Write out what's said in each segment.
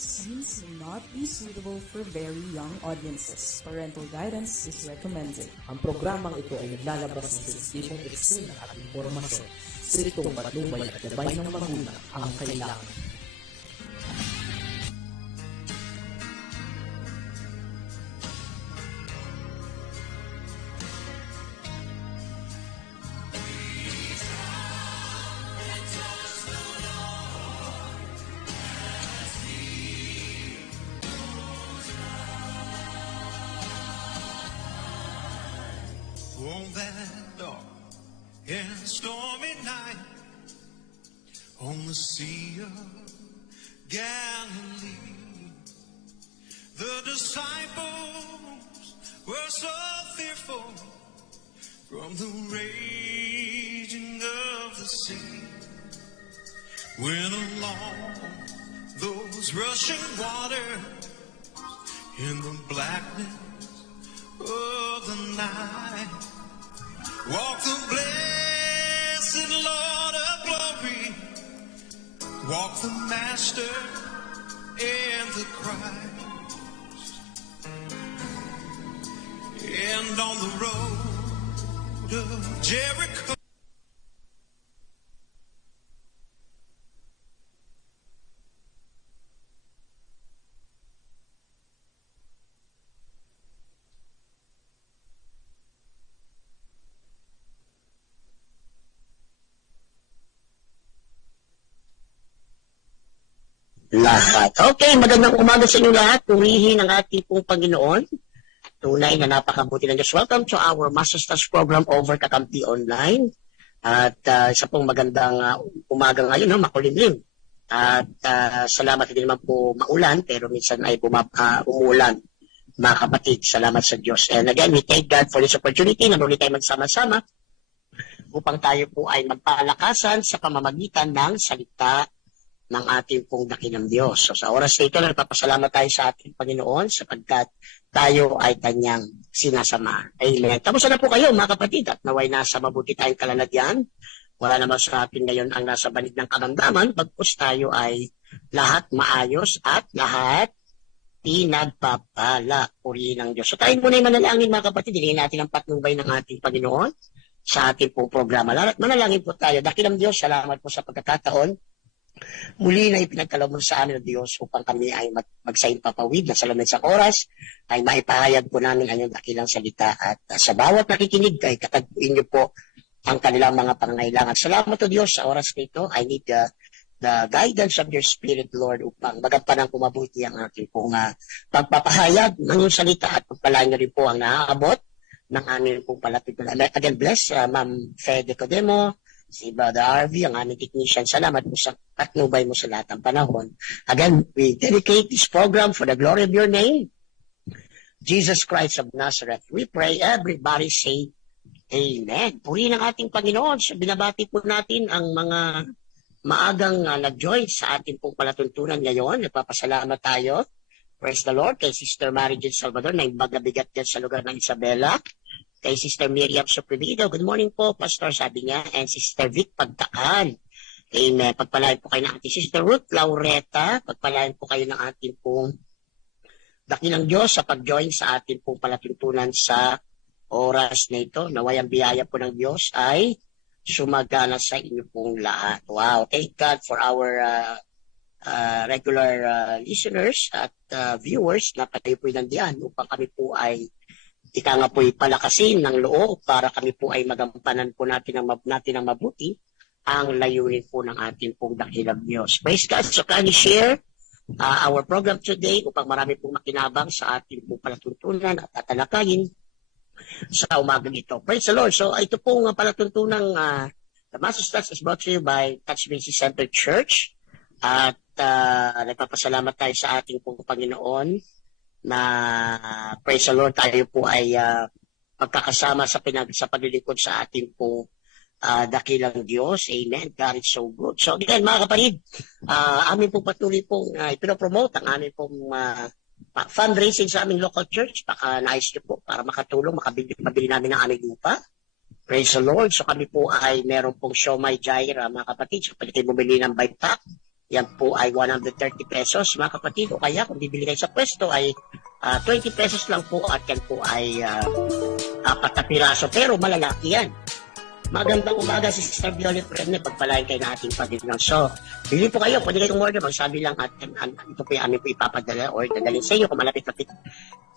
Scenes may not be suitable for very young audiences. Parental guidance is recommended. Ang programang ito ay naglalabas ng sensitibong eksena at impormasyon. Striktong patnubay at gabay ng magulang ang kailangan. On that dark and stormy night, on the Sea of Galilee, the disciples were so fearful from the raging of the sea, when along those rushing waters, in the blackness of the night, walk the blessed Lord of glory, walk the Master and the Christ, and on the road of Jericho. Lahat. Okay, magandang umaga sa inyo lahat. Purihin ang ating pong Panginoon. Tunay na napakabuti ng Diyos. Welcome to our Master's Program over Kakampi Online. At isa pong magandang umaga ngayon, makulimlim. At salamat, hindi naman po maulan, pero minsan ay umuulan. Mga kapatid, salamat sa Diyos. And again, we thank God for this opportunity na muli tayo magsama-sama upang tayo po ay magpalakasan sa pamamagitan ng salita ng ating pong dakilang Diyos. So sa oras na ito, nagpapasalamat tayo sa ating Panginoon sapagkat tayo ay Kanyang sinasama. Amen. Tapos na po kayo mga kapatid at naway nasa mabuti tayong kalalagyan. Wala naman sa atin ngayon ang nasa banig ng karamdaman, bagkus tayo ay lahat maayos at lahat pinagpapala. Purihin ng Diyos. So tayo muna ay manalangin mga kapatid. Hingin natin ang patnubay ng ating Panginoon sa ating pong programa. Manalangin po tayo. Dakilang Diyos, salamat po sa pagkakataon. Muli na ipinagkalaw mo sa amin ng Diyos upang kami ay magsayin papawid na sa lamang sa oras ay maipahayag po namin ang iyong dakilang salita at sa bawat nakikinig ay katagpuin niyo po ang kanilang mga pangangailangan. Salamat o Diyos sa oras nito. I need the guidance of your Spirit, Lord, upang magampanan po mabuti ang ating pong pagpapahayag ng iyong salita at pagpalain niyo rin po ang naaabot ng aming pong palapit. Again, bless Ma'am Fede Codemo, si Brother RV, ang aming technician. Salamat po sa patnubay mo sa lahat ng panahon. Again, we dedicate this program for the glory of your name, Jesus Christ of Nazareth. We pray, everybody say, Amen. Purihin ang ating Panginoon. So, binabati po natin ang mga maagang nag-join sa ating pong palatuntunan ngayon. Nagpapasalamat tayo. Praise the Lord. Kay Sister Mary Jane Salvador na imbagabigat dyan sa lugar ng Isabela. Kay Sister Miriam Suprimido, good morning po, Pastor, sabi niya. And Sister Vic Pagtakan. Amen. Pagpalain po kayo ng ating Sister Ruth Laureta. Pagpalain po kayo ng ating pong dakilang Diyos sa pag-join sa ating pong palatuntunan sa oras na ito. Naway ang biyaya po ng Diyos ay sumagana sa inyo pong lahat. Wow. Thank God for our regular listeners at viewers na pati po nandiyan upang kami po ay ika nga po'y palakasin ng loob para kami po ay magampanan po natin ang mabuti ang layunin po ng ating pong dakilang Diyos. Praise God. So can you share our program today upang marami pong makinabang sa ating pong palatuntunan at tatalakayin sa umagang ito. Praise the Lord. So ito pong palatuntunan the Master's Class is brought to you by Touch Ministry Center Church at nagpapasalamat tayo sa ating pong Panginoon na praise the Lord tayo po ay magkakasama sa paglilingkod sa ating po dakilang Diyos. Amen. God is so good. So again mga kapatid, amin pong patuloy pong ipinopromote ang amin pong fundraising sa aming local church. Baka nais nyo po para makatulong, mabili namin ng aming lupa. Praise the Lord. So kami po ay meron pong Siomai Jaira mga kapatid. So pwede kayo bumili ng buy pack Yan po ay 130 pesos mga kapatid. O kaya kung bibili kayo sa pwesto ay 20 pesos lang po at yan po ay 4 na piraso. Pero malalaki yan. Magandang umaga si Sister Violet Rene, pagpalain kayo na ating Panginoon. So, bili po kayo, pwede kayong order, magsabi lang at ito po yung amin po ipapadala or dadalhin sa inyo kung malapit-lapit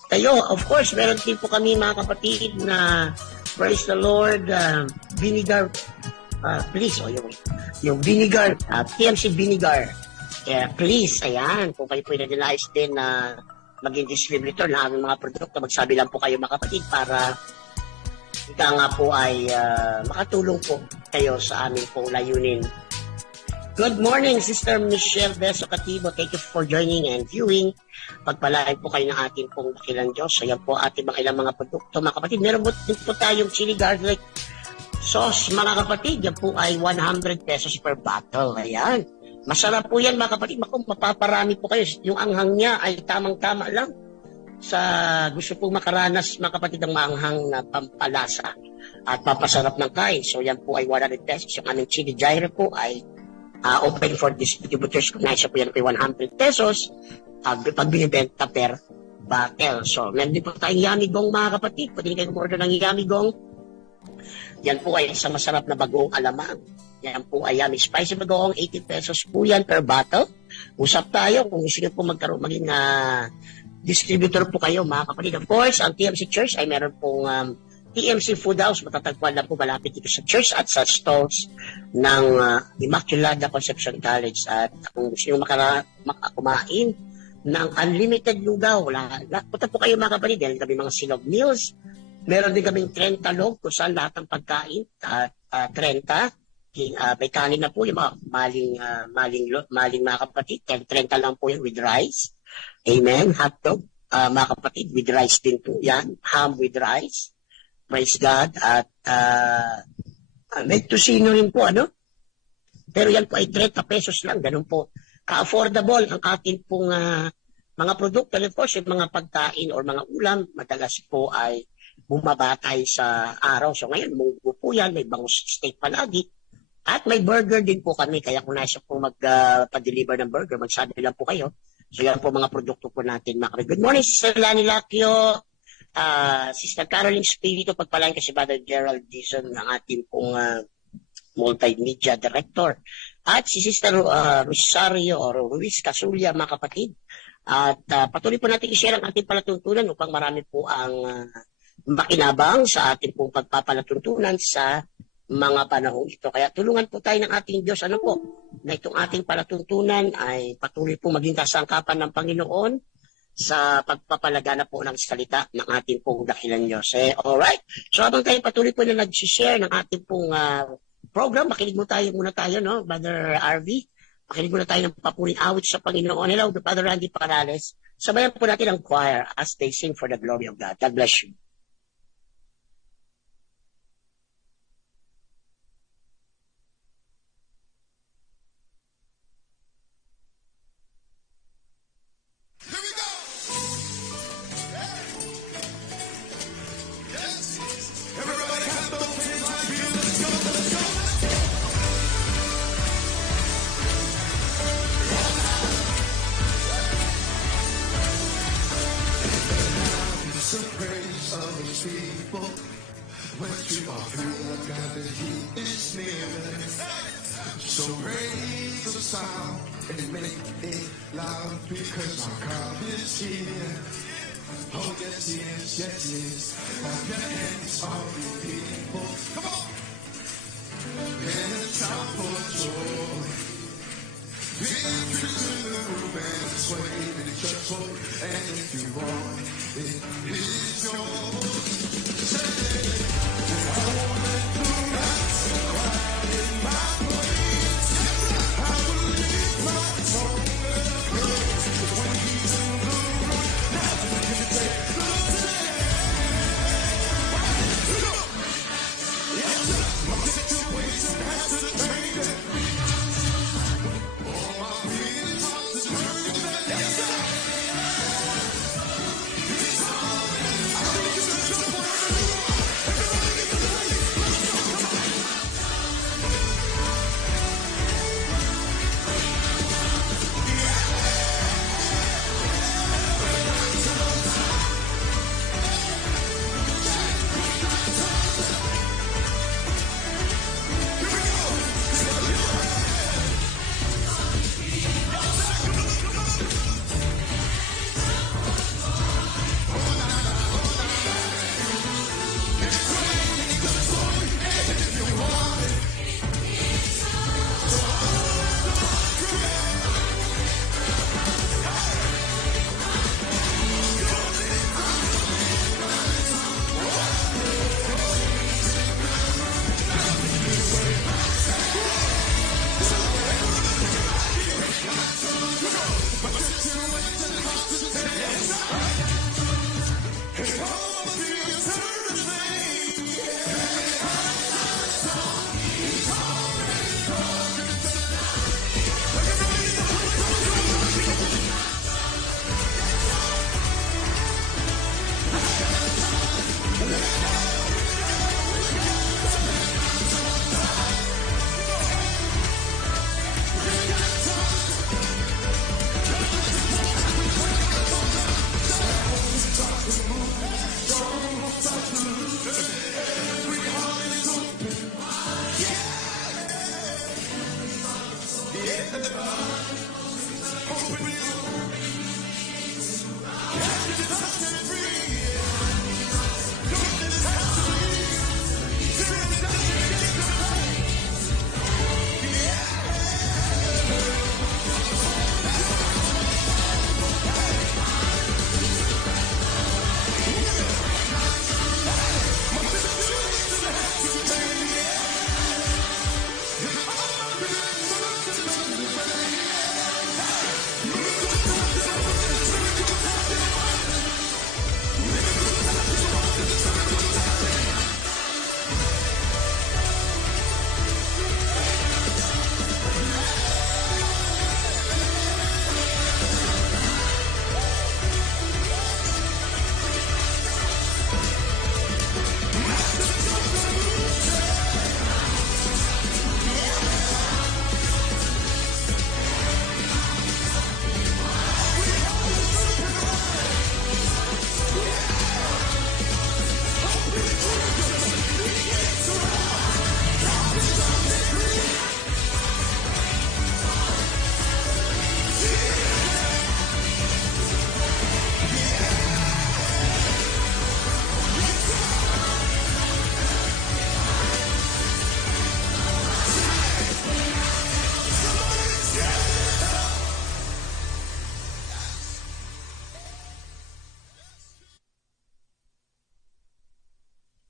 kayo. Of course, meron din po kami mga kapatid na praise the Lord, vinegar, please, yung vinegar, TMC vinegar, please, ayan, kung kayo po yung nais din na maging distributor ng aming mga produkto, magsabi lang po kayo mga kapatid para ika nga po ay makatulong po kayo sa aming pong layunin. Good morning, Sister Michelle Beso Katibo. Thank you for joining and viewing. Pagpalain po kayo ng ating pong dakilang Diyos. Ayan po ating mga ilang mga produkto. Mga kapatid, meron din po tayong chili garlic sauce. Mga kapatid, yan po ay 100 pesos per bottle. Ayan. Masarap po yan mga kapatid. Mapaparami po kayo. Yung anghang niya ay tamang-tama lang sa gusto pong makaranas mga kapatid ng maanghang na pampalasa at papasarap ng kain. So yan po ay 100 pesos. Yung aming chili gyro po ay open for distributors. Kung naisa po yan po 100 pesos pag binibenta per bottle. So meron din po tayong yummy gong mga kapatid. Pwede kayo order ng yummy gong. Yan po ay isang masarap na bagoong alamang. Yan po ay yummy spicy bagoong. 80 pesos po yan per bottle. Usap tayo kung gusto nyo po maging distributor po kayo mga kapatid. Of course, ang TMC Church ay meron pong TMC Food House. Matatagpuan lang po malapit dito sa church at sa stalls ng Immaculada Conception College. At kung gusto nyo kumain ng unlimited lugaw, punta po kayo mga kapatid. Meron kami mga silog meals. Meron din kaming 30 log kung saan lahat ng pagkain. 30. May kanin na po yung mga maling mga kapatid. 30 lang po yun with rice. Amen. Hotdog, mga kapatid, with rice din po yan. Ham with rice. Praise God. At may tusino rin po, Pero yan po ay 30 pesos lang. Ganun po. Ka-affordable ang ating pong mga produkto. And of course, yung mga pagkain or mga ulam, madalas po ay bumabatay sa araw. So ngayon, munggo po yan. May bangus steak palagi. At may burger din po kami. Kaya kung nasa po magpa-deliver ng burger, magsabi lang po kayo. So yan po mga produkto po natin. Good morning, Sister Lani Lacchio, Sister Caroline Spirito, pagpalain kasi Brother Gerald Dizon, ang ating pong multimedia director. At si Sister Rosario or Ruiz Casulia, mga kapatid. At patuloy po natin i-share ang ating palatuntunan upang marami po ang makinabang sa ating pong pagpapalatuntunan sa mga panahon ito. Kaya tulungan po tayo ng ating Diyos, na itong ating palatuntunan ay patuloy po maging kasangkapan ng Panginoon sa pagpapalagana po ng salita ng ating pong dakilang Diyos. Alright? So habang tayo patuloy po na nag-share ng ating pong program, makinig muna tayo, no? Brother RV, makinig muna tayo ng papuling awit sa Panginoon. Hello, Brother Randy Parales. Sabayan po natin ang choir as they sing for the glory of God. God bless you. So raise the sound and make it loud because our God is here. Oh yes, yes, yes, yes. Clap your hands, all you people. Come on. And shout for joy. Victory to the room and sway and shuffle. And if you want it, it's yours. Say, I want it to rise. Quiet in my place. I will leave my song and praise. When he's in the room, nothing can take the day. Yes, sir. My situation has to change. All my feelings are to turn. Yes, sir. It's all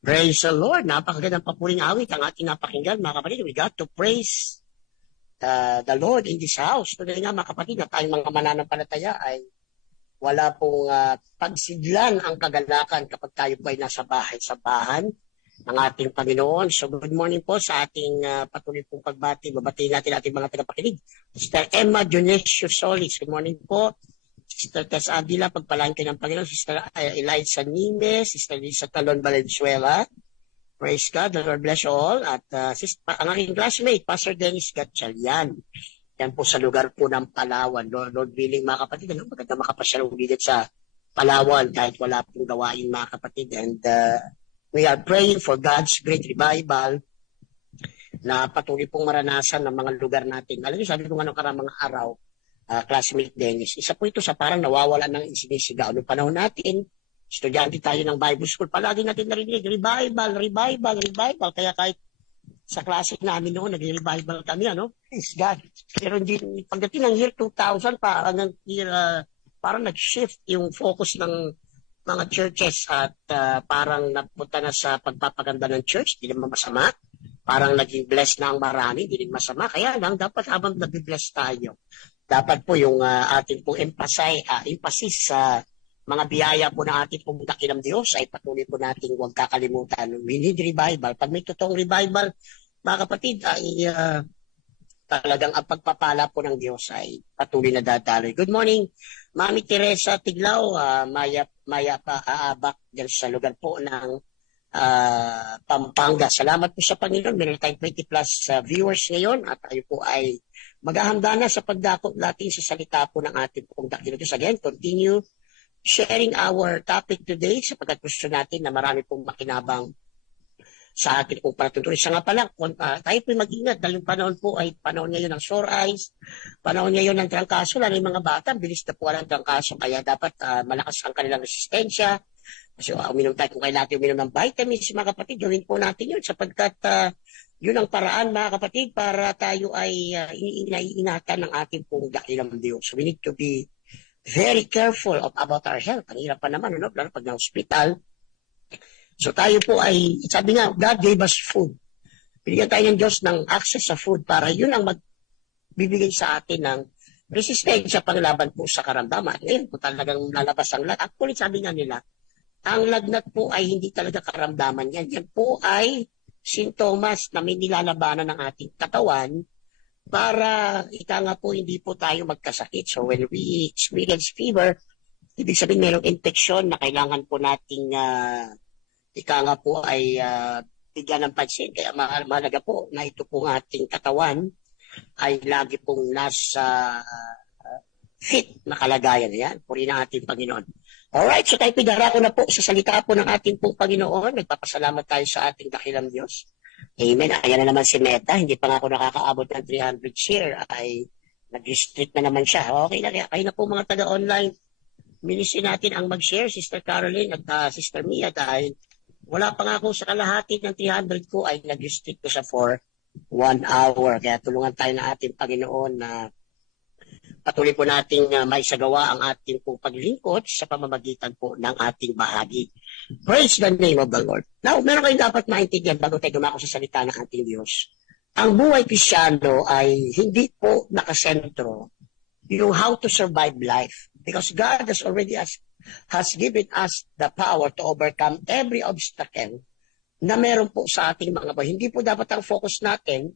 Praise the Lord. Napakagandang papuling awit ang ating napakinggan, mga kapatid. We got to praise the Lord in this house. Today nga, mga kapatid, na tayong mga mananampalataya ay wala pong pagsidlan ang kagalakan kapag tayo po ay nasa bahay-sabahan ng ating Panginoon. So good morning po sa ating patuloy pong pagbati. Babatiin natin ating mga tagapakinig. Sister Emma Dionisio Solis, good morning po. Sister Tess Avila, pagpalain kayo ng Panginoon. Sister Eliza Nimes, Sister Lisa Talon Valenzuela. Praise God, the Lord bless you all. At ang aking classmate, Pastor Dennis Gatchalian. Yan po sa lugar po ng Palawan. Lord willing, mga kapatid, maganda makapasyal ulit sa Palawan kahit wala pong gawain, mga kapatid. And we are praying for God's great revival na patuloy pong maranasan ng mga lugar natin. Alam niyo, sabi ko nga mga araw, classmate Dennis, isa po ito sa parang nawawala ng insinisigaw. Noong panahon natin, estudyante tayo ng Bible School, palagi natin narinig, revival. Kaya kahit sa klase namin noon, nag-revival kami, Praise God. Pero pagdating ng year 2000, parang nag-shift yung focus ng mga churches at parang napunta na sa pagpapaganda ng church, hindi naman masama. Parang naging blessed na ang marami, hindi rin masama. Kaya lang, dapat habang nag-bless tayo, dapat po yung ating pong emphasis sa mga biyaya po na ating pong dakilang Diyos ay patuloy po nating huwag kakalimutan. We need revival. Pag may totoong revival, mga kapatid, ay talagang ang pagpapala po ng Diyos ay patuloy na dadaloy. Good morning, Mami Teresa Tiglaw, Maya Paabak dyan sa lugar po ng Pampanga. Salamat po sa Panginoon. Meron tayong 20 plus viewers ngayon at tayo po ay maghahanda na sa pagdakop natin sa salita po ng ating pong dakilang Diyos. Again, continue sharing our topic today sapagkat gusto natin na marami pong makinabang sa ating pong patutuloy. Sa nga pala, tayo po mag-ingat dahil yung panahon po ay panahon ngayon ng sore eyes, panahon ngayon ng trangkaso, lalo yung mga bata, bilis na po ang trangkaso, kaya dapat malakas ang kanilang resistensya. Kasi uminom tayo kung kailangan uminom ng vitamins, mga kapatid, gawin po natin yun sapagkat yun ang paraan, mga kapatid, para tayo ay iniingatan ng ating pong dakilang Diyos. So we need to be very careful about our health. Ang hirap pa naman, lalo pag na-hospital. So tayo po ay, sabi nga, God gave us food. Binigyan tayo ng Diyos ng access sa food para yun ang magbibigay sa atin ng resistensya panglaban po sa karamdaman. Ngayon po talagang lalabas ang lahat. Actually, sabi nga nila, ang lagnat po ay hindi talaga karamdaman yan. Yan po ay sintomas na may nilalabanan ng ating katawan para nga po hindi po tayo magkasakit. So when we experience fever, ibig sabihin mayroong infection na kailangan po nating nga po ay bigyan ng pansin. Kaya mahalaga po na ito pong ating katawan ay lagi pong nasa fit na kalagayan. Yan, puri ng ating Panginoon. Alright, so tayo pidarako na po sa salita po ng ating pong Panginoon. Nagpapasalamat tayo sa ating dakilang Diyos. Amen. Ayan na naman si Meta. Hindi pa nga ako nakakaabot ng 300 share. Ay nag-restrict na naman siya. Okay na, kayo na po mga taga-online. Ministry natin ang mag-share, Sister Caroline at Sister Mia, dahil wala pa nga ako sa kalahati ng 300 ko ay nag-restrict ko siya for 1 hour. Kaya tulungan tayo ng ating Panginoon na patuloy po nating maisagawa ang ating pong paglingkod sa pamamagitan po ng ating bahagi. Praise the name of the Lord. Now, meron kayong dapat maintindihan bago tayo dumako sa salita ng ating Diyos. Ang buhay Kristiyano ay hindi po nakasentro yung how to survive life. Because God has given us the power to overcome every obstacle na meron po sa ating mga buhay. Hindi po dapat ang focus natin,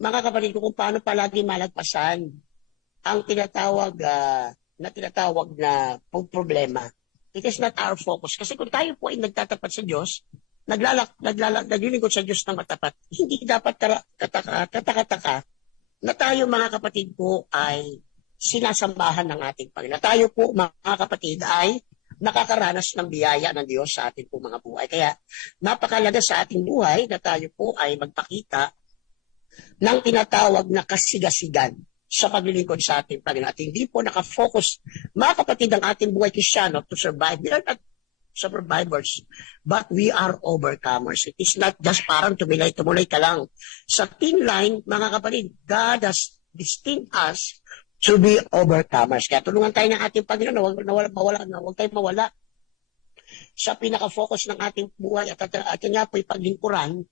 mga kapatid ko, kung paano palagi malagpasan ang tinatawag na problema. It is not our focus. Kasi kung tayo po ay nagtatapat sa Diyos, naglilingkod sa Diyos ng matapat, hindi dapat kataka-taka na tayo, mga kapatid ko, ay sinasambahan ng ating Panginoon. Tayo po, mga kapatid, ay nakakaranas ng biyaya ng Diyos sa ating po mga buhay. Kaya napakalaga sa ating buhay na tayo po ay magpakita ng tinatawag na kasigasigan sa paglilingkod sa ating Panginoon. At hindi po nakafocus, mga kapatid, ang ating buhay Kristiyano to survive. We are not survivors, but we are overcomers. It is not just parang tumulay ka lang. Sa thin line, mga kapatid, God has destined us to be overcomers. Kaya tulungan tayo ng ating Panginoon na huwag tayong mawala sa pinaka-focus ng ating buhay at nga po'y paglingkuran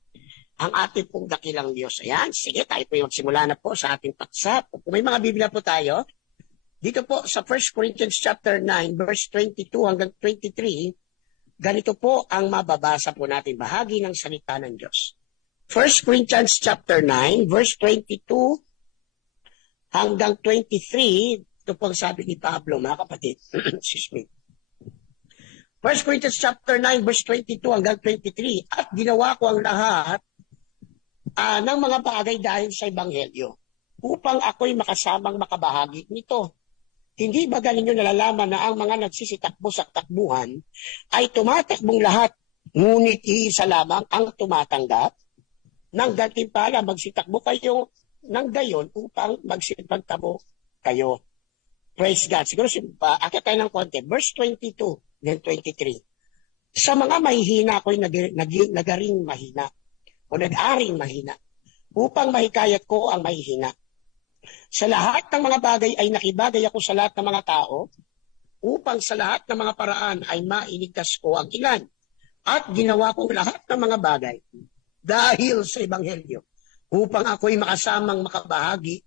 ang ating pong dakilang Diyos. Ayan, sige, tayo po yung magsimula na po sa ating paksa. Kung may mga Biblia po tayo, dito po sa 1 Corinthians chapter 9, verse 22 hanggang 23, ganito po ang mababasa po natin bahagi ng salita ng Diyos. 1 Corinthians chapter 9, verse 22 hanggang 23, ito po ang sabi ni Pablo, mga kapatid. Excuse me. 1 Corinthians chapter 9, verse 22 hanggang 23, at ginawa ko ang lahat ng mga bagay dahil sa Ebanghelyo, upang ako'y makasamang makabahagi nito. Hindi ba ninyo nalalaman na ang mga nagsisitakbo sa takbuhan ay tumatakbong lahat, ngunit iisa lamang ang tumatanggap? Nang gantimpala, magsitakbo kayo ng gayon upang magsipagtabo kayo. Praise God. Siguro akit tayo ng konti. Verse 22, then 23. Sa mga mahihina ako'y nagaring mahina o nag-aring mahina upang mahikayat ko ang mahihina. Sa lahat ng mga bagay ay nakibagay ako sa lahat ng mga tao upang sa lahat ng mga paraan ay mailigtas ko ang ilan. At ginawa kong lahat ng mga bagay dahil sa Ebanghelyo upang ako'y makasamang makabahagi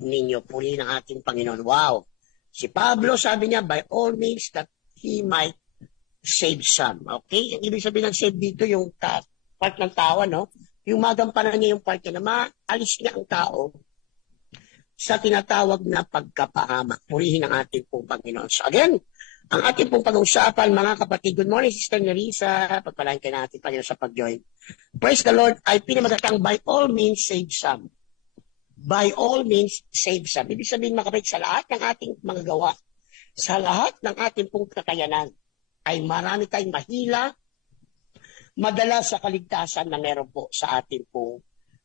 ninyo. Puri ng ating Panginoon. Wow! Si Pablo sabi niya, by all means that he might save some. Okay? Ang ibig sabihin ng save dito yung part ng tao, no? Yung magampanan niya yung part na maalis niya ang tao sa tinatawag na pagkapahamak. Purihin ang ating pong Panginoon. So again, ang ating pong pag-uusapan, mga kapatid, good morning, Sister Nerissa, pagpalain kayo natin Panginoon sa pag-join. Praise the Lord, ay pinamagatang by all means save some. By all means save some. Ibig sabihin, mga kapatid, sa lahat ng ating mga gawa, sa lahat ng ating pong kakayanan, ay marami tayong mahila, madala sa kaligtasan na meron po sa ating pong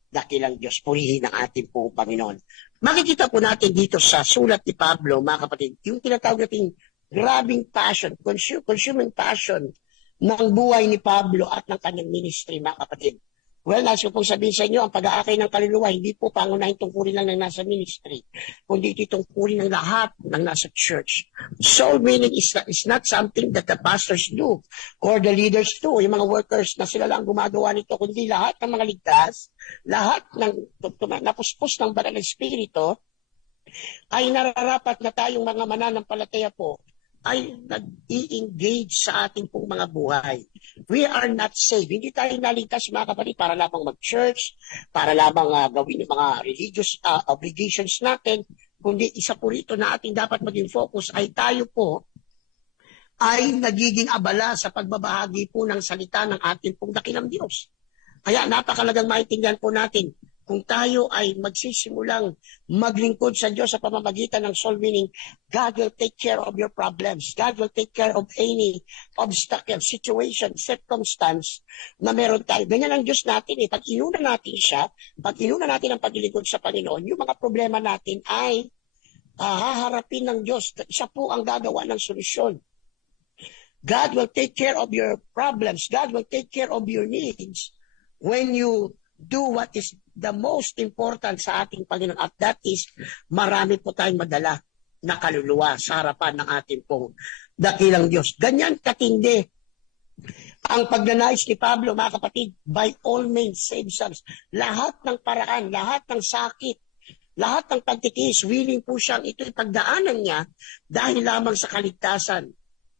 dakilang Diyos. Purihin ang ating pong Panginoon. Makikita po natin dito sa sulat ni Pablo, mga kapatid, yung tinatawag natin grabing passion, consuming passion ng buhay ni Pablo at ng kanyang ministry, mga kapatid. Well, nais ko pong sabihin sa inyo, ang pag-aakay ng kaluluwa, hindi po pangunahing tungkulin lang ng nasa ministry, kundi ito tungkulin ng lahat ng nasa church. Soul winning is not something that the pastors do or the leaders do, yung mga workers na sila lang gumagawa nito, kundi lahat ng mga ligtas, lahat ng napuspos ng banal na espiritu, ay nararapat na tayong mga mananampalataya po ay nag-i-engage sa ating pong mga buhay. We are not saved. Hindi tayo naligtas, mga kapatid, para lamang mag-church, para lamang gawin yung mga religious obligations natin, kundi isa po rito na ating dapat maging focus ay tayo po ay nagiging abala sa pagbabahagi po ng salita ng ating pong dakilang Diyos. Kaya napakalagang maintindihan po natin kung tayo ay magsisimulang maglingkod sa Diyos sa pamamagitan ng soul winning, God will take care of your problems. God will take care of any obstacle, situation, circumstance na meron tayo. Ganyan ang Diyos natin eh. Pag inuna natin siya, pag inuna natin ang paglilingkod sa Panginoon, yung mga problema natin ay haharapin ng Diyos. Siya po ang gagawa ng solusyon. God will take care of your problems. God will take care of your needs when you do what is the most important sa ating Panginoon, at that is marami po tayong madala na kaluluwa sa harapan ng ating pong dakilang Diyos. Ganyan katindi ang pagnanais ni Pablo, mga kapatid, by all means save some. Lahat ng paraan, lahat ng sakit, lahat ng pagtitiis, willing po siyang ito'y pagdaanan niya dahil lamang sa kaligtasan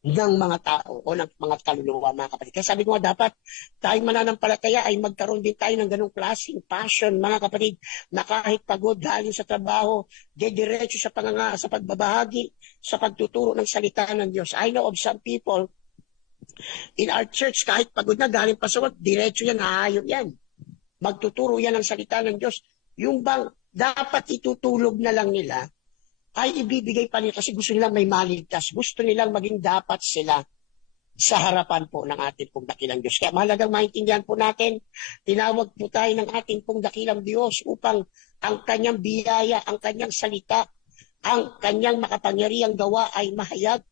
ng mga tao o ng mga kaluluwa, mga kapatid. Kaya sabi ko nga, dapat tayong mananampalataya ay magkaroon din tayo ng ganong klaseng passion, mga kapatid, na kahit pagod galing sa trabaho, dediretso sa sa pagbabahagi, sa pagtuturo ng salita ng Diyos. I know of some people in our church, kahit pagod na galing pa sa work, diretso yan, hahayop yan. Magtuturo yan ng salita ng Diyos. Yung bang dapat itutulog na lang nila, ay ibibigay pa nila kasi gusto nilang may maligtas. Gusto nilang maging dapat sila sa harapan po ng ating pong dakilang Diyos. Kaya mahalagang maintindihan po natin, tinawag po tayo ng ating pong dakilang Diyos upang ang kanyang biyaya, ang kanyang salita, ang kanyang makapangyarihang gawa ay mahayag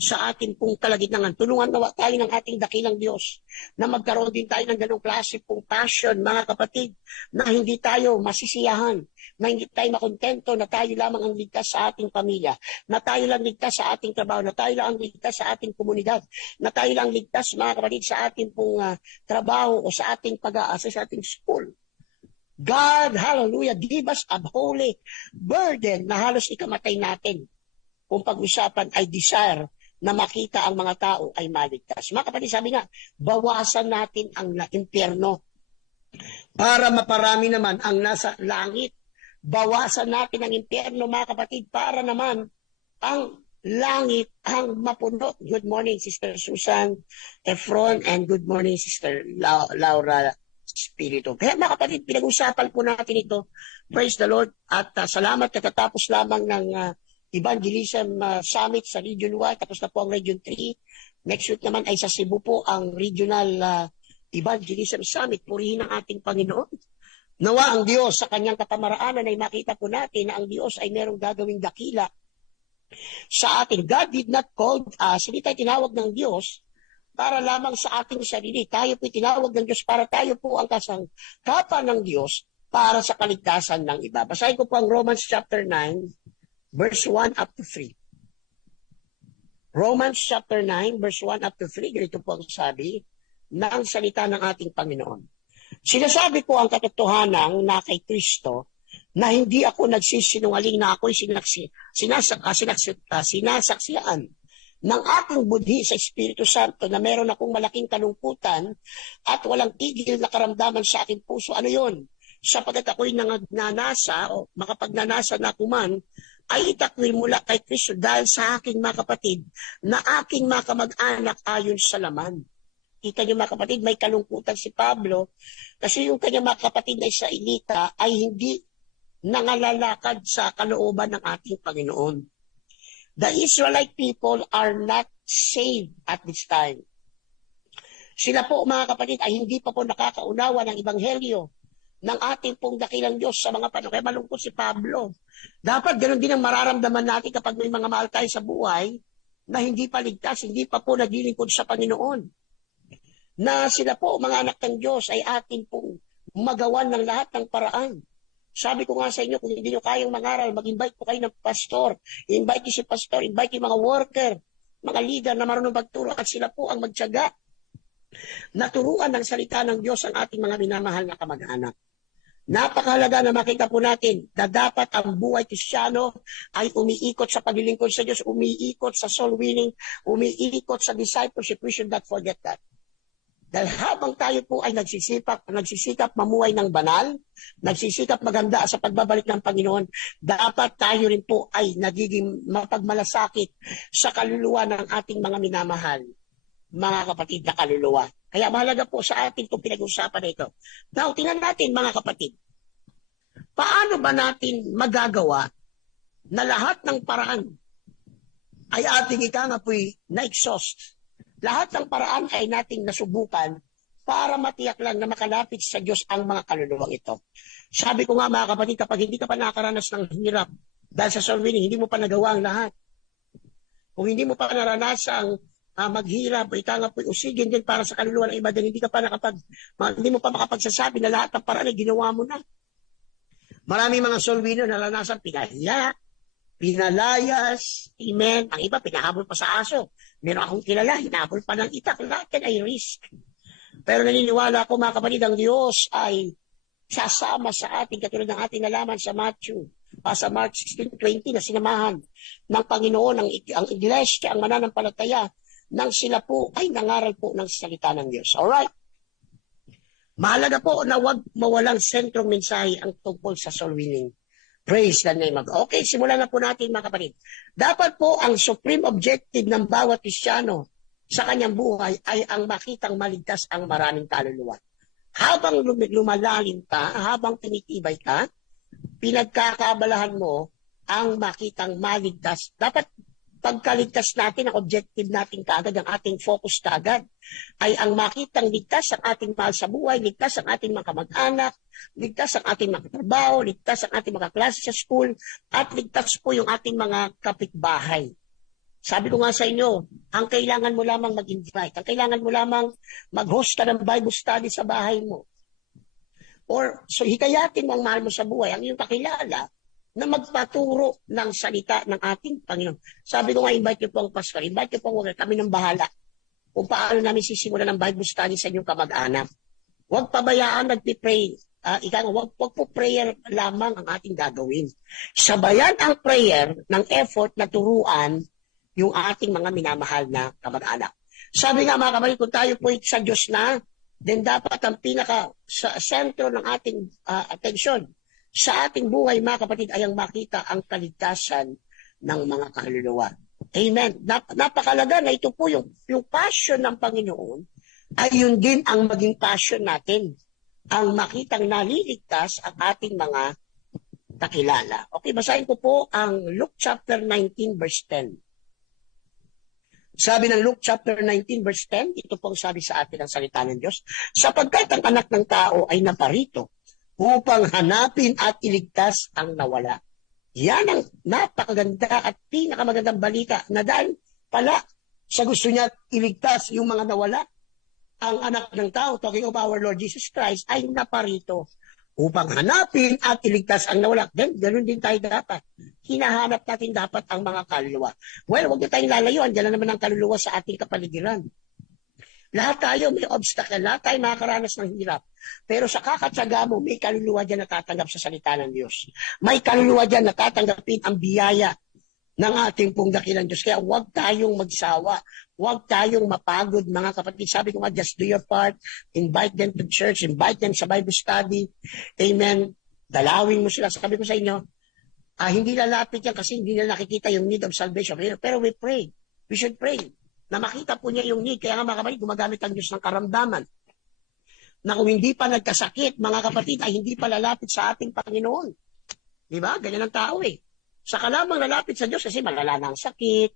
sa ating pong kalagitnaan. Tulungan nawa tayo ng ating dakilang Diyos na magkaroon din tayo ng ganong klase pong passion, mga kapatid, na hindi tayo masisiyahan, na hindi tayo makontento na tayo lamang ang ligtas sa ating pamilya, na tayo lang ligtas sa ating trabaho, na tayo lang ang ligtas sa ating komunidad, na tayo lang ligtas, mga kapatid, sa ating pong trabaho o sa ating pag-aasa, sa ating school. God, hallelujah, give us a holy burden na halos ikamatay natin kung pag-usapan ay desire na makita ang mga tao ay maligtas. Mga kapatid, sabi nga, bawasan natin ang impyerno para maparami naman ang nasa langit. Bawasan natin ang impyerno, mga kapatid, para naman ang langit ang mapuno. Good morning, Sister Susan Efron, and good morning, Sister Laura Spirito. Kaya mga kapatid, pinag-usapan po natin ito. Praise the Lord. At salamat, katatapos lamang ng Evangelism Summit sa Region 1, tapos na po ang Region 3. Next week naman ay sa Cebu po ang Regional Evangelism Summit. Purihin ang ating Panginoon. Nawa ang Diyos sa kanyang kapamaraanan ay makita po natin na ang Diyos ay merong gagawing dakila sa atin. God did not call us, hindi tayo tinawag ng Diyos para lamang sa ating sarili. Tayo po tinawag ng Diyos para tayo po ang kasangkapan ng Diyos para sa kaligtasan ng iba. Basahin ko po ang Romans chapter 9, verse 1 up to 3. Romans chapter 9, verse 1 up to 3, ganito po ang sabi ng salita ng ating Panginoon. Sinasabi ko ang katotohanan na kay Kristo na hindi ako nagsisinungaling, na ako'y sinasaksiyan ng aking budhi sa Espiritu Santo na meron akong malaking kalungkutan at walang tigil na karamdaman sa aking puso. Ano yon? Sapagkat ako'y nanasa o makapagnanasa na kuman, ay itakwil mula kay Kristo dahil sa aking mga kapatid na aking mga kamag-anak ayon sa laman. Kita niyo mga kapatid, may kalungkutan si Pablo kasi yung kanyang mga kapatid na Israelita ay hindi nangalalakad sa kalooban ng ating Panginoon. The Israelite people are not saved at this time. Sila po mga kapatid ay hindi pa po nakakaunawa ng Ebanghelyo ng ating pong dakilang Diyos sa mga panahon. Kaya malungkot si Pablo. Dapat ganoon din ang mararamdaman natin kapag may mga mahal tayo sa buhay na hindi pa ligtas, hindi pa po naglilingkod sa Panginoon. Na sila po, mga anak ng Diyos, ay atin pong magawan ng lahat ng paraan. Sabi ko nga sa inyo, kung hindi nyo kayang mangaral, mag-invite po kayo ng pastor. Invite niyo si pastor, invite yung mga worker, mga leader na marunong magturo at sila po ang magtiyaga. Naturuan ng salita ng Diyos ang ating mga minamahal na kamag-anak. Napakahalaga na makita po natin na dapat ang buhay Kristiyano ay umiikot sa paglilingkod sa Diyos, umiikot sa soul winning, umiikot sa discipleship. We should not forget that. Dahil habang tayo po ay nagsisikap mamuhay ng banal, nagsisikap maganda sa pagbabalik ng Panginoon, dapat tayo rin po ay nagiging mapagmalasakit sa kaluluwa ng ating mga minamahal, mga kapatid na kaluluwa. Kaya mahalaga po sa atin itong pinag-usapan na ito. Now, tingnan natin mga kapatid, paano ba natin magagawa na lahat ng paraan ay ating po'y na-exhaust? Lahat ng paraan ay nating nasubukan para matiyak lang na makalapit sa Diyos ang mga kaluluwang ito. Sabi ko nga mga kapatid, kapag hindi ka pa nakaranas ng hirap dahil sa soul winning, hindi mo pa nagawa ang lahat. Kung hindi mo pa naranasang maghirap, ika nga po'y usigin din para sa kaluluwa ng iba, dahil hindi mo pa makapagsasabi na lahat ng paraan ay ginawa mo na. Maraming mga soul winner na naranasan pinahiya, pinalayas, amen. Ang iba, pinahabol pa sa aso. Meron akong kilala, hinahabol pa ng itak. Lahat yan ay risk. Pero naniniwala ako mga kapatid, ang Diyos ay sasama sa ating, katulad ng ating nalaman sa sa Mark 16:20 na sinamahan ng Panginoon, ang iglesia, ang mananampalataya, nang sila po ay nangaral po ng salita ng Diyos. Alright? Mahalaga po na huwag mawalang sentrong mensahe ang tungkol sa soul winning. Praise the name of God. Okay, simulan na po natin mga kapatid. Dapat po ang supreme objective ng bawat Kristiyano sa kanyang buhay ay ang makitang maligtas ang maraming kaluluwa. Habang lumalalim ka, habang tinitibay ka, pinagkakabalahan mo ang makitang maligtas. Dapat pagkaligtas natin, ang objective natin kaagad, ang ating focus kaagad, ay ang makitang ligtas ang ating mahal sa buhay, ligtas ang ating mga kamag-anak, ligtas ang ating mga trabaho, ligtas ang ating mga klase sa school, at ligtas po yung ating mga kapitbahay. Sabi ko nga sa inyo, ang kailangan mo lamang mag-invite, ang kailangan mo lamang mag-host ka ng Bible study sa bahay mo. Or so hikayatin mo ang mahal mo sa buhay, ang iyong kakilala, na magpaturo ng salita ng ating Panginoon. Sabi ko nga, invite niyo po ang pastor, invite niyo po ang kami ng bahala kung paano namin sisimulan ng Bible study sa inyong kamag-anak. Huwag pabayaan nagpipray. Huwag po prayer lamang ang ating gagawin. Sabayan ang prayer ng effort na turuan yung ating mga minamahal na kamag-anak. Sabi nga mga kapatid, kung tayo po sa Diyos na, then dapat ang pinaka sa sentro ng ating atensyon sa ating buhay mga kapatid ay ang makita ang kaligtasan ng mga kaluluwa. Amen. Napakalaga na ito po yung passion ng Panginoon ay yun din ang maging passion natin. Ang makitang naliligtas ang ating mga kakilala. Okay, basahin ko po ang Luke chapter 19 verse 10. Sabi ng Luke chapter 19 verse 10, ito pong sabi sa atin ang salita ng Diyos, sapagkat ang anak ng tao ay naparito upang hanapin at iligtas ang nawala. Yan ang napakaganda at pinakamagandang balita na dahil pala sa gusto niya iligtas yung mga nawala, ang anak ng tao, talking of our Lord Jesus Christ, ay naparito upang hanapin at iligtas ang nawala. Then, ganoon din tayo dapat. Hinahanap natin dapat ang mga kaluluwa. Well, huwag na tayong lalayuan. Diyan na naman ang kaluluwa sa ating kapaligiran. Lahat tayo may obstacle. Lahat tayo makakaranas ng hirap. Pero sa kakatsaga mo, may kaluluwa dyan na tatanggap sa salita ng Diyos. May kaluluwa dyan na tatanggapin ang biyaya ng ating pong dakilang Diyos. Kaya huwag tayong magsawa. Huwag tayong mapagod, mga kapatid. Sabi ko nga, just do your part. Invite them to church. Invite them sa Bible study. Amen. Dalawin mo sila. Sabi ko sa inyo, hindi lalapit yan kasi hindi nila nakikita yung need of salvation. Pero we pray. We should pray. Na makita po niya yung need. Kaya nga mga kapatid, gumagamit ang Diyos ng karamdaman. Na kung hindi pa nagkasakit, mga kapatid, ay hindi pa lalapit sa ating Panginoon. Diba? Ganyan ang tao eh. Saka lamang lalapit sa Diyos kasi malala na ang sakit.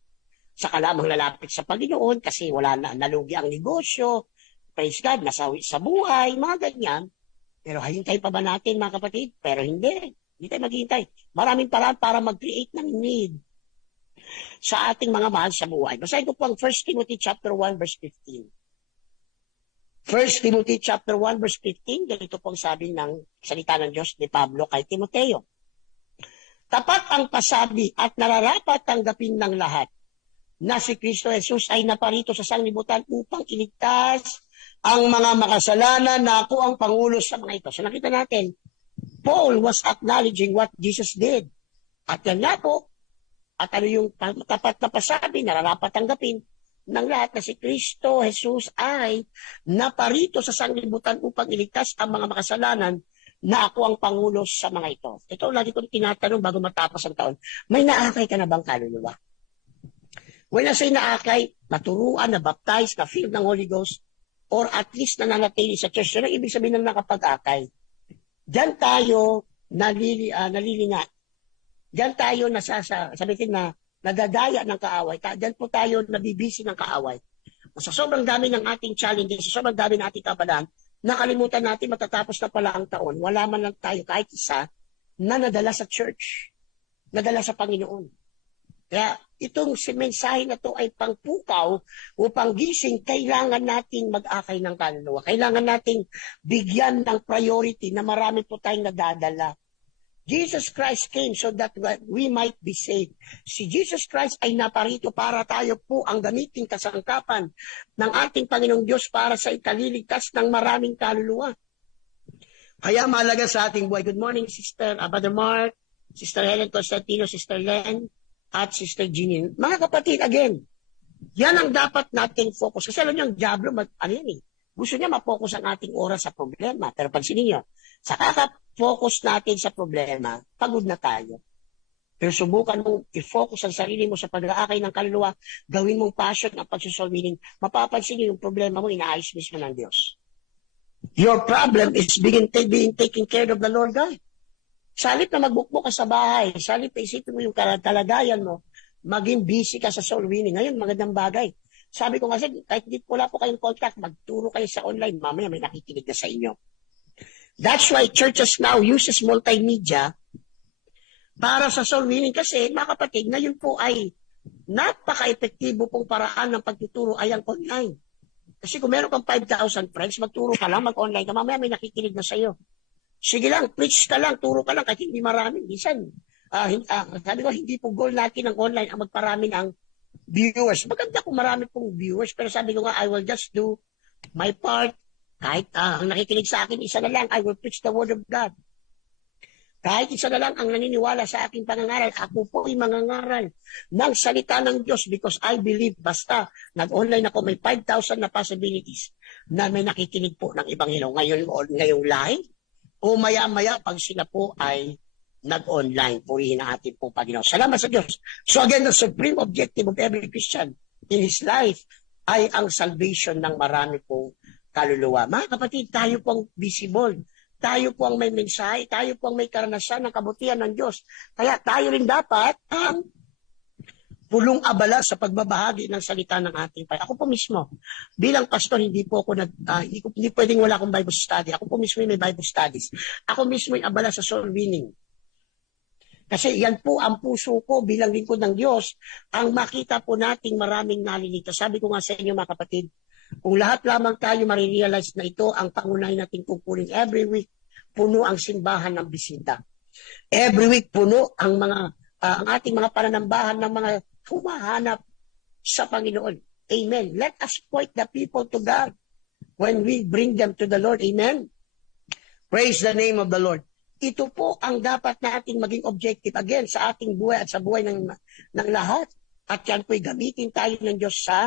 Saka lamang lalapit sa Panginoon kasi wala na, nalugi ang negosyo. Praise God, nasawi sa buhay, mga ganyan. Pero hintay pa ba natin, mga kapatid? Pero hindi. Hindi tayo maghihintay. Maraming paraan para mag-create ng need sa ating mga mahal sa buhay. Basahin ko po ang 1 Timothy chapter 1 verse 15. 1 Timothy chapter 1 verse 15, ganito pong sabi ng salita ng Diyos ni Pablo kay Timoteo. Tapat ang pasabi at nararapat tanggapin ng lahat na si Kristo Jesus ay naparito sa sanglibutan upang iligtas ang mga makasalanan na ako ang pangulo sa mga ito. So nakita natin, Paul was acknowledging what Jesus did. At yan nga po, at ano yung tapat na pasabi, nararapat tanggapin ng lahat na si Kristo Jesus ay naparito sa sanglibutan upang iligtas ang mga makasalanan na ako ang pangulo sa mga ito. Ito lagi ko tinatanong bago matapos ang taon, may naakay ka na bang kaluluwa? When I say naakay, naturuan, na-baptize, na-filled ng Holy Ghost, or at least nananatili sa church. Yun ang ibig sabihin ng nakapag-akay. Diyan tayo nalilinga. Diyan tayo sabihin na nadadaya ng kaaway. Diyan po tayo nabibisi ng kaaway. Sa sobrang dami ng ating challenges, sa sobrang dami ng ating kabalaan, nakalimutan natin matatapos na pala ang taon. Wala man lang tayo kahit isa na nadala sa church. Nadala sa Panginoon. Kaya itong mensahe na to ay pangpukaw upang gising, kailangan nating mag-akay ng kaluluwa. Kailangan nating bigyan ng priority na marami po tayong nadadala. Jesus Christ came so that we might be saved. Si Jesus Christ ay naparito para tayo po ang gamiting kasangkapan ng ating Panginoong Diyos para sa ikaliligtas ng maraming kaluluwa. Kaya mahalaga sa ating buhay. Good morning, Sister Brother Mark, Sister Helen Constantino, Sister Len, at Sister Jeanine. Mga kapatid, again, yan ang dapat nating focus. Kasi alam niyo, ang Diablo, gusto niya ma-focus ang ating oras sa problema. Pero pansinin niyo, sa kaka-focus natin sa problema, pagod na tayo. Pero subukan mong i-focus ang sarili mo sa pag-aakay ng kaluluwa, gawin mong passion ang pagsusolve, meaning mapapansin niyo yung problema mo, inaayos mismo ng Diyos. Your problem is being taken care of the Lord God. Salip na magbukbok ka sa bahay, salip na isipin mo yung kalagayan mo, maging busy ka sa soul winning. Ngayon, magandang bagay. Sabi ko kasi, kahit wala po kayong contact, magturo kayo sa online, mamaya may nakikinig na sa inyo. That's why churches now uses multimedia para sa soul winning kasi, mga kapatid, ngayon po ay napaka-epektibo pong paraan ng pagtuturo ay ang online. Kasi kung meron kang 5,000 friends, magturo ka lang, mag-online ka, mamaya may nakikinig na sa'yo. Sige lang, preach ka lang, turo ka lang, kahit hindi marami. Minsan, sabi ko, hindi po goal natin ng online ang magparami ng viewers. Maganda kung marami pong viewers, pero sabi ko nga, I will just do my part. Kahit ang nakikinig sa akin, isa na lang, I will preach the word of God. Kahit isa na lang ang naniniwala sa aking pangangaral, ako po ay mangangaral ng salita ng Diyos because I believe basta nag-online ako, may 5,000 na possibilities na may nakikinig po ng Ebanghelyo. Ngayong live, o maya-maya pag sila po ay nag-online, purihin ang ating po Panginoon. Salamat sa Diyos. So again, the supreme objective of every Christian in his life ay ang salvation ng marami pong kaluluwa. Mga kapatid, tayo pong visible. Tayo po ang may mensahe, tayo po ang may karanasan ng kabutihan ng Diyos. Kaya tayo rin dapat ang pulong abala sa pagbabahagi ng salita ng ating Panginoon. Ako po mismo, bilang pastor, hindi pwedeng wala akong Bible study. Ako po mismo may Bible studies. Ako mismo ay abala sa soul winning. Kasi yan po ang puso ko bilang lingkod ng Diyos, ang makita po nating maraming nalilito. Sabi ko nga sa inyo mga kapatid, kung lahat lamang tayo marirealize na ito ang pangunay nating kukunin every week, puno ang simbahan ng bisita. Every week puno ang ating mga pananambahan ng mga humahanap sa Panginoon. Amen. Let us point the people to God when we bring them to the Lord. Amen. Praise the name of the Lord. Ito po ang dapat nating maging objective again sa ating buhay at sa buhay ng lahat. At yan po'y gamitin tayo ng Diyos sa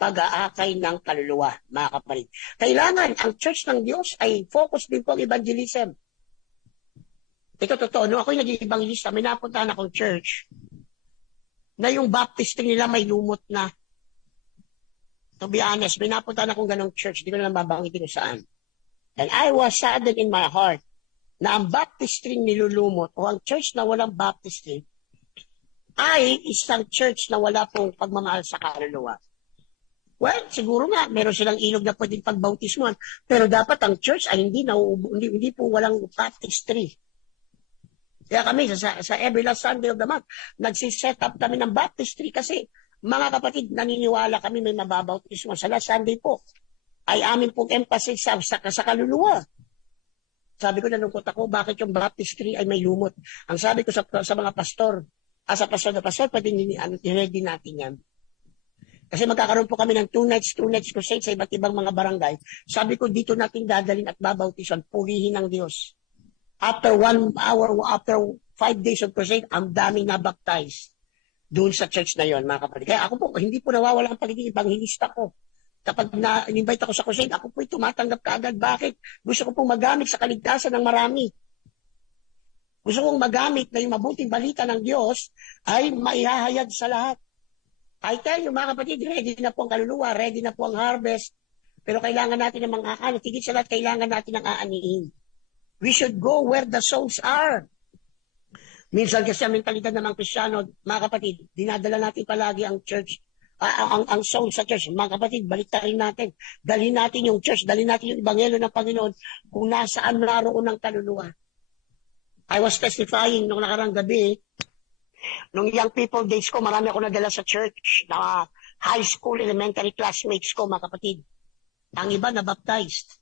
pag-aakay ng kaluluwa, mga kapatid. Kailangan ang church ng Diyos ay focus din po ang evangelism. Ito totoo, nung ako'y naging evangelista, may napuntahan akong church na yung baptistry nila may lumot na. To be honest, may napuntahan akong ganong church, di ko na lang babanggitin kung saan. And I was saddened in my heart na ang baptistry nilulumot o ang church na walang baptistry ay isang church na wala pong pagmamahal sa kaluluwa. Well, siguro nga, meron silang ilog na pwedeng pagbautismuhan. Pero dapat ang church ay hindi po walang baptistry. Kaya kami, sa every last Sunday of the month, nagsiset up kami ng baptistry kasi, mga kapatid, naniniwala kami may mababautismuhan. Sa last Sunday po, ay amin pong emphasis sa kaluluwa. Sabi ko, nalungkot ako, bakit yung baptistry ay may lumot? Ang sabi ko sa mga pastor, sa pastor na pastor, pwedeng i-ready natin yan. Kasi magkakaroon po kami ng 2 nights crusade sa iba't ibang mga barangay. Sabi ko, dito natin dadalhin at babautisan, purihin ng Diyos. After 1 hour, after 5 days of crusade, ang daming nabaptize doon sa church na yon, mga kapatid. Kaya ako po, hindi po nawawala ang pagiging evangelista ko. Kapag na-invite ako sa crusade, ako po'y tumatanggap kaagad. Bakit? Gusto ko pong magamit sa kaligtasan ng marami. Gusto kong magamit na yung mabuting balita ng Diyos ay maihahayag sa lahat. I tell you, mga kapatid, ready na po ang kaluluwa, ready na po ang harvest, pero kailangan natin ng mga aanit. Higit sa lahat, kailangan natin ng aanihin. We should go where the souls are. Minsan kasi ang mentalidad ng mga Kristiyano, mga kapatid, dinadala natin palagi ang church, ang soul sa church. Mga kapatid, baliktarin natin. Dalhin natin yung church, dalhin natin yung Ebanghelyo ng Panginoon kung nasaan naroon ang kaluluwa. I was testifying nung nakarang gabi, nung young people days ko, marami ako nadala sa church na high school, elementary classmates ko, mga kapatid. Ang iba na baptized.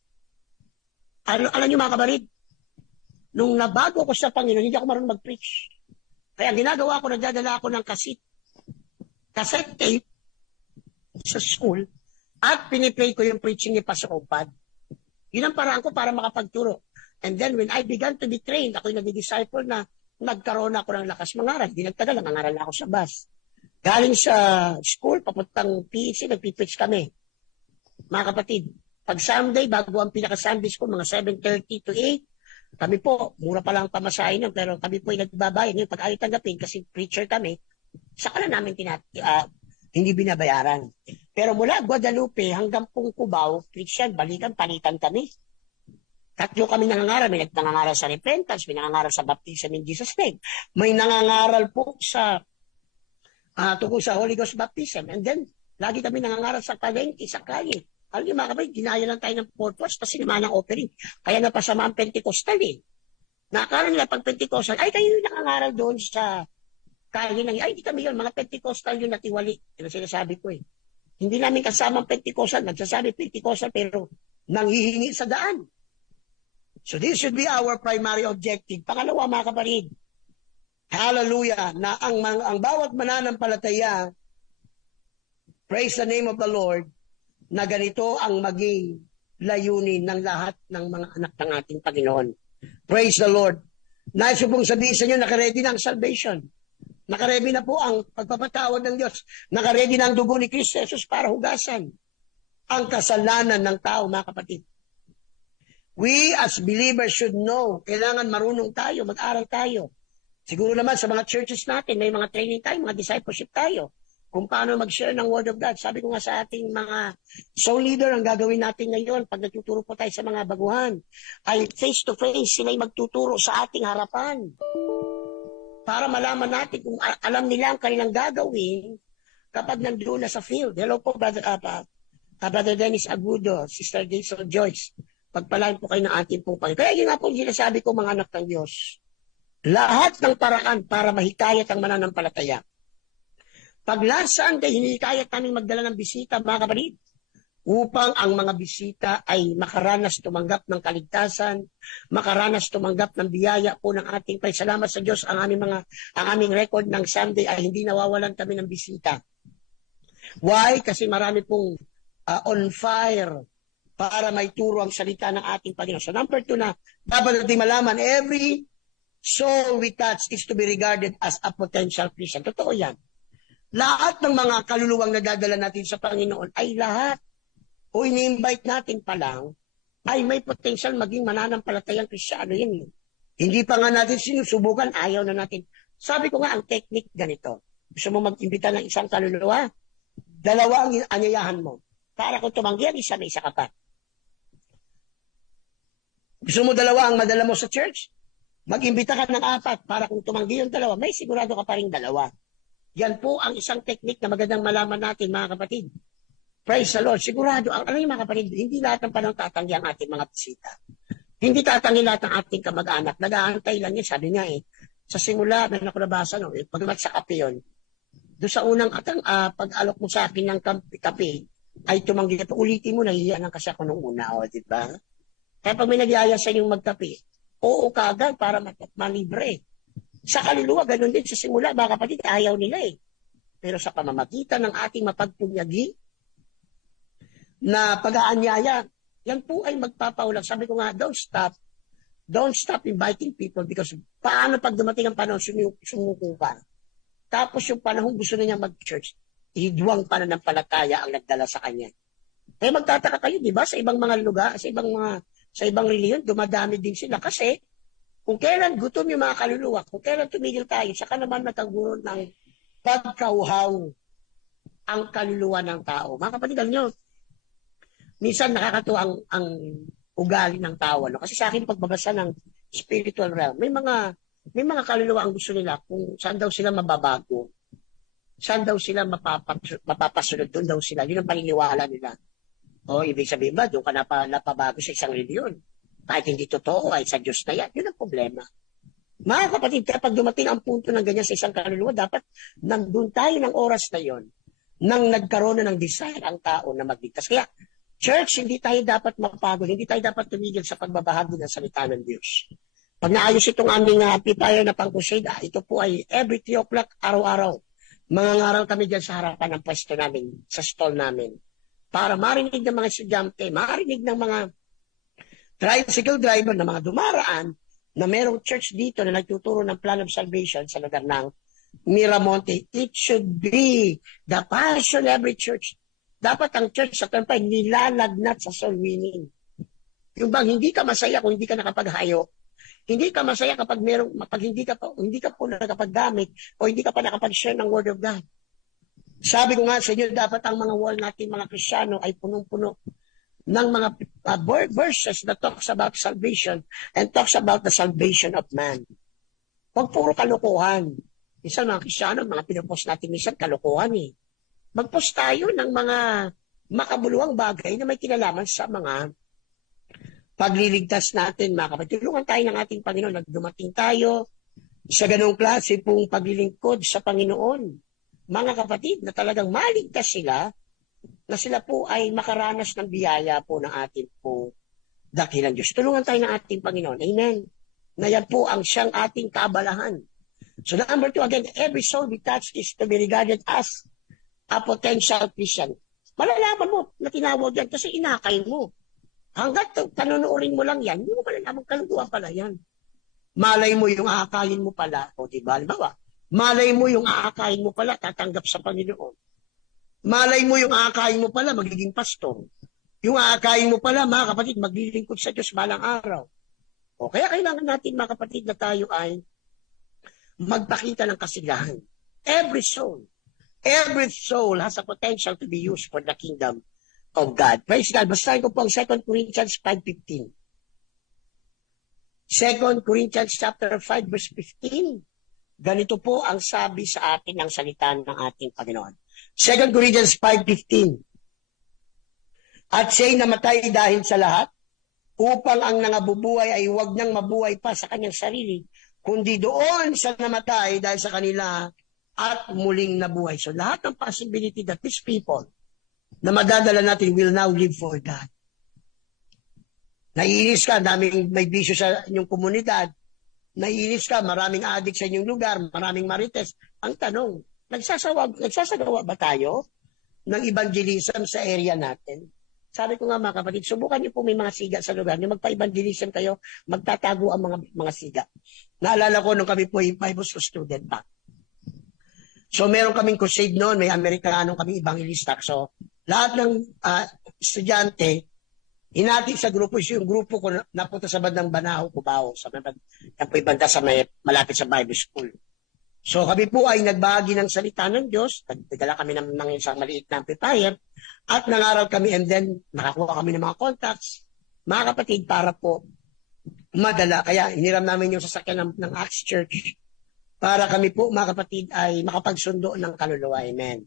Alam niyo mga kabarid, nung nabago ko sa Panginoon, hindi ako marunong mag-preach. Kaya ginagawa ko, nagdadala ako ng cassette tape sa school at piniplay ko yung preaching ni Pastor Opad. Yun ang paraan ko para makapagturo. And then when I began to be trained, ako'y nag-disciple na, nagkaroon ako ng lakas mangaral. Di nagtagal, nangaral na ako sa bus. Galing sa school, papuntang PEC, nagpipreach kami. Mga kapatid, pag Sunday, bago ang pinaka-Sunday school, mga 7:30 to 8, kami po, mura pa lang pamasahin nun, pero kami po ay nagbabayad. Ngayon, pag ayaw tanggapin, kasi preacher kami, saka na namin hindi binabayaran. Pero mula Guadalupe hanggang Cubao, Christian, balikan, palitan kami. Tatlo kami nangangaral. May nangangaral sa repentance, may nangangaral sa baptism in Jesus' name. May nangangaral po sa tungkol sa Holy Ghost baptism. And then, lagi kami nangangaral sa palengke, sa kalye. Alam niyo mga kapatid, ginaya lang tayo ng purpose kasi naman ang offering. Kaya napasama ang Pentecostal eh. Nakakala nila pag Pentecostal, ay kayo yung nangangaral doon sa tayo nang, ay, hindi kami yun, mga Pentecostal yun natiwali. Yan ang sinasabi ko eh. Hindi namin kasamang Pentecostal, nagsasabi Pentecostal, pero nanghihingi sa daan. So this should be our primary objective. Pangalawa, mga kapatid, hallelujah, na ang bawat mananampalataya, praise the name of the Lord, na ganito ang maging layunin ng lahat ng mga anak ng ating Panginoon. Praise the Lord. Nais ko pong sabihin sa inyo, nakaready na ang salvation. Nakaready na po ang pagpapatawad ng Diyos. Nakaready na ang dugo ni Kristo Jesus para hugasan ang kasalanan ng tao, mga kapatid. We as believers should know, kailangan marunong tayo, mag-aral tayo. Siguro naman sa mga churches natin, may mga training tayo, mga discipleship tayo, kung paano mag-share ng Word of God. Sabi ko nga sa ating mga soul leader, ang gagawin natin ngayon, pag nagtuturo po tayo sa mga baguhan, ay face-to-face, sila'y magtuturo sa ating harapan. Para malaman natin kung alam nila ang kanilang gagawin kapag nandoon na sa field. Hello po, Brother Dennis Agudo, Sister Jason Joyce. Pagpalain po kayo ng ating pong Panginoon. Kaya yun nga po sinasabi ko, mga anak ng Diyos. Lahat ng paraan para mahikayat ang mananampalataya. Paglasaan kay hinikayat namin magdala ng bisita, mga kapatid, upang ang mga bisita ay makaranas tumanggap ng kaligtasan, makaranas tumanggap ng biyaya po ng ating Panginoon. Salamat sa Diyos, ang aming record ng Sunday ay hindi nawawalan kami ng bisita. Why? Kasi marami pong on fire para may turo ang salita ng ating Panginoon. So number 2 na, dapat natin malaman, every soul we touch is to be regarded as a potential Christian. Totoo yan. Lahat ng mga kaluluwang nadadala natin sa Panginoon ay lahat o ini-invite natin pa lang ay may potential maging mananampalatayang Kristiyano yan. Hindi pa nga natin sinusubukan, ayaw na natin. Sabi ko nga, ang technique ganito. Gusto mo mag-imbita ng isang kaluluwa? 2 ang anyayahan mo. Para kung tumanggi ang isa, may isa ka pa. Gusto mo 2 ang madala mo sa church? Mag-imbita ka ng 4 para kung tumanggi yung 2, may sigurado ka pa rin 2. Yan po ang isang technique na magandang malaman natin, mga kapatid. Praise the Lord. Sigurado, ano yung mga kapatid, hindi lahat ng panahon tatanggi ang ating mga bisita. Hindi tatanggi lahat ng ating kamag-anak. Nag-aantay lang yun, sabi niya eh. Sa simula, meron ako nabasa, no, pagmat sa kape yun. Doon sa unang pag-alok mo sa akin ng kape, ay tumanggi ka. Ulitin mo, nahihiyanan kasi ako nung una, o, di ba? Kaya pag may nagyaya sa inyong magkape, oo kagad para malibre. Sa kaluluwa, ganun din sa simula, mga kapatid, ayaw nila eh. Pero sa pamamagitan ng ating mapagpunyagi na pag-aanyaya, yan po ay magpapaulang. Sabi ko nga, don't stop inviting people because paano pag dumating ang panahon, sumuko ka. Tapos yung panahon gusto na niya mag-church, hidwang pananampalataya ang nagdala sa kanya. Kaya magtataka kayo, di ba, sa ibang mga lugar, sa ibang reliyon, dumadami din sila kasi kung kailan gutom yung mga kaluluwa, kung kailan tumigil tayo, saka naman nagkaguro ng pagkauhaw ang kaluluwa ng tao. Mga kapatid, alam nyo, minsan nakakatuwa ang ugali ng tao. No? Kasi sa akin, pagbabasa ng spiritual realm, may mga kaluluwa ang gusto nila kung saan daw sila mababago, saan daw sila mapapasunod, doon daw sila. Yun ang paniniwala nila. O, ibig sabihin ba, doon ka napabago sa isang reliyon. Kahit hindi totoo, ay sa Diyos na yan. Yun ang problema. Mga kapatid, kapag dumating ang punto ng ganyan sa isang kaluluwa, dapat nandun tayo ng oras na yon nang nagkaroon na ng desire ang tao na magligtas. Kaya, church, hindi tayo dapat mapagod, hindi tayo dapat tumigil sa pagbabahagi ng salita ng Diyos. Pag naayos itong aming prepare na pang-crusade, ito po ay every 3 o'clock, araw-araw. Mangangaral kami dyan sa harapan ng pwesto namin, sa stall namin. Para marinig ng mga estudyante, marinig ng mga tricycle driver na mga dumaraan na merong church dito na nagtuturo ng plan of salvation sa lugar ng Miramonte. It should be the passion of every church. Dapat ang church sa tampay nilalagnat sa soul winning. Yung bang hindi ka masaya kung hindi ka nakapaghayo, hindi ka masaya kapag hindi ka po nakapaggamit o hindi ka pa nakapag-share ng Word of God. Sabi ko nga sa inyo, dapat ang mga wall natin mga Kristiyano ay punong-puno ng mga verses that talks about salvation and talks about the salvation of man. Huwag puro kalokohan. Minsan mga Kristiyano, mga pinupost natin minsan kalokohan eh. Mag-post tayo ng mga makabuluhang bagay na may kinalaman sa mga pagliligtas natin, mga kapatid. Tulungan tayo ng ating Panginoon. Nagdumating tayo sa ganong klase pong paglilingkod sa Panginoon, mga kapatid, na talagang maligtas sila, na sila po ay makaranas ng biyaya po ng ating po dakilang Diyos. Tulungan tayo ng ating Panginoon. Amen. Na yan po ang siyang ating kaabalahan. So number 2, again, every soul we touch is to be regarded as a potential Christian. Malalaman mo na tinawag yan kasi inakay mo. Hanggat panonoodin mo lang yan, hindi mo malalaman kaluluwa pala yan. Malay mo yung aakayin mo pala, o diba? Halimbawa, malay mo yung aakayin mo pala, tatanggap sa Panginoon. Malay mo yung aakayin mo pala, magiging pastor. Yung aakayin mo pala, mga kapatid, maglilingkod sa Diyos balang araw. O kaya kailangan natin, mga kapatid, na tayo ay magpakita ng kasigahan. Every soul has a potential to be used for the kingdom of God. Praise God. Basahin ko po ang 2 Corinthians 5:15. 2 Corinthians chapter 5 verse 15. Ganito po ang sabi sa atin ng salita ng ating Panginoon. 2 Corinthians 5:15. At siya'y namatay dahil sa lahat, upang ang nangabubuhay ay huwag nang mabuhay pa sa kanyang sarili, kundi doon sa namatay dahil sa kanila at muling nabuhay. So lahat ng possibility that these people na madadala natin will now live for God. Naiinis ka, daming may bisyo sa inyong komunidad. Naiinis ka, maraming adik sa inyong lugar, maraming marites. Ang tanong, nagsasagawa ba tayo ng evangelism sa area natin? Sabi ko nga mga kapatid, subukan niyo po may mga siga sa lugar niyo, magpa-evangelism kayo, magtatago ang mga siga. Naalala ko nung kami po yung Bible School student pa. So meron kaming crusade noon, may Amerikanong kami evangelista. So lahat ng estudyante, hinati sa grupo, yung grupo ko napunta sa bandang Banahaw, Cubao, sa banda sa malapit sa Bible School. So kami po ay nagbahagi ng salita ng Diyos, nagdala kami ng isang maliit na amplifier, at nangaral kami and then nakakuha kami ng mga contacts, mga kapatid, para po madala. Kaya hiniram namin yung sasakyan ng Acts Church para kami po, mga kapatid, ay makapagsundo ng kaluluwa. Amen.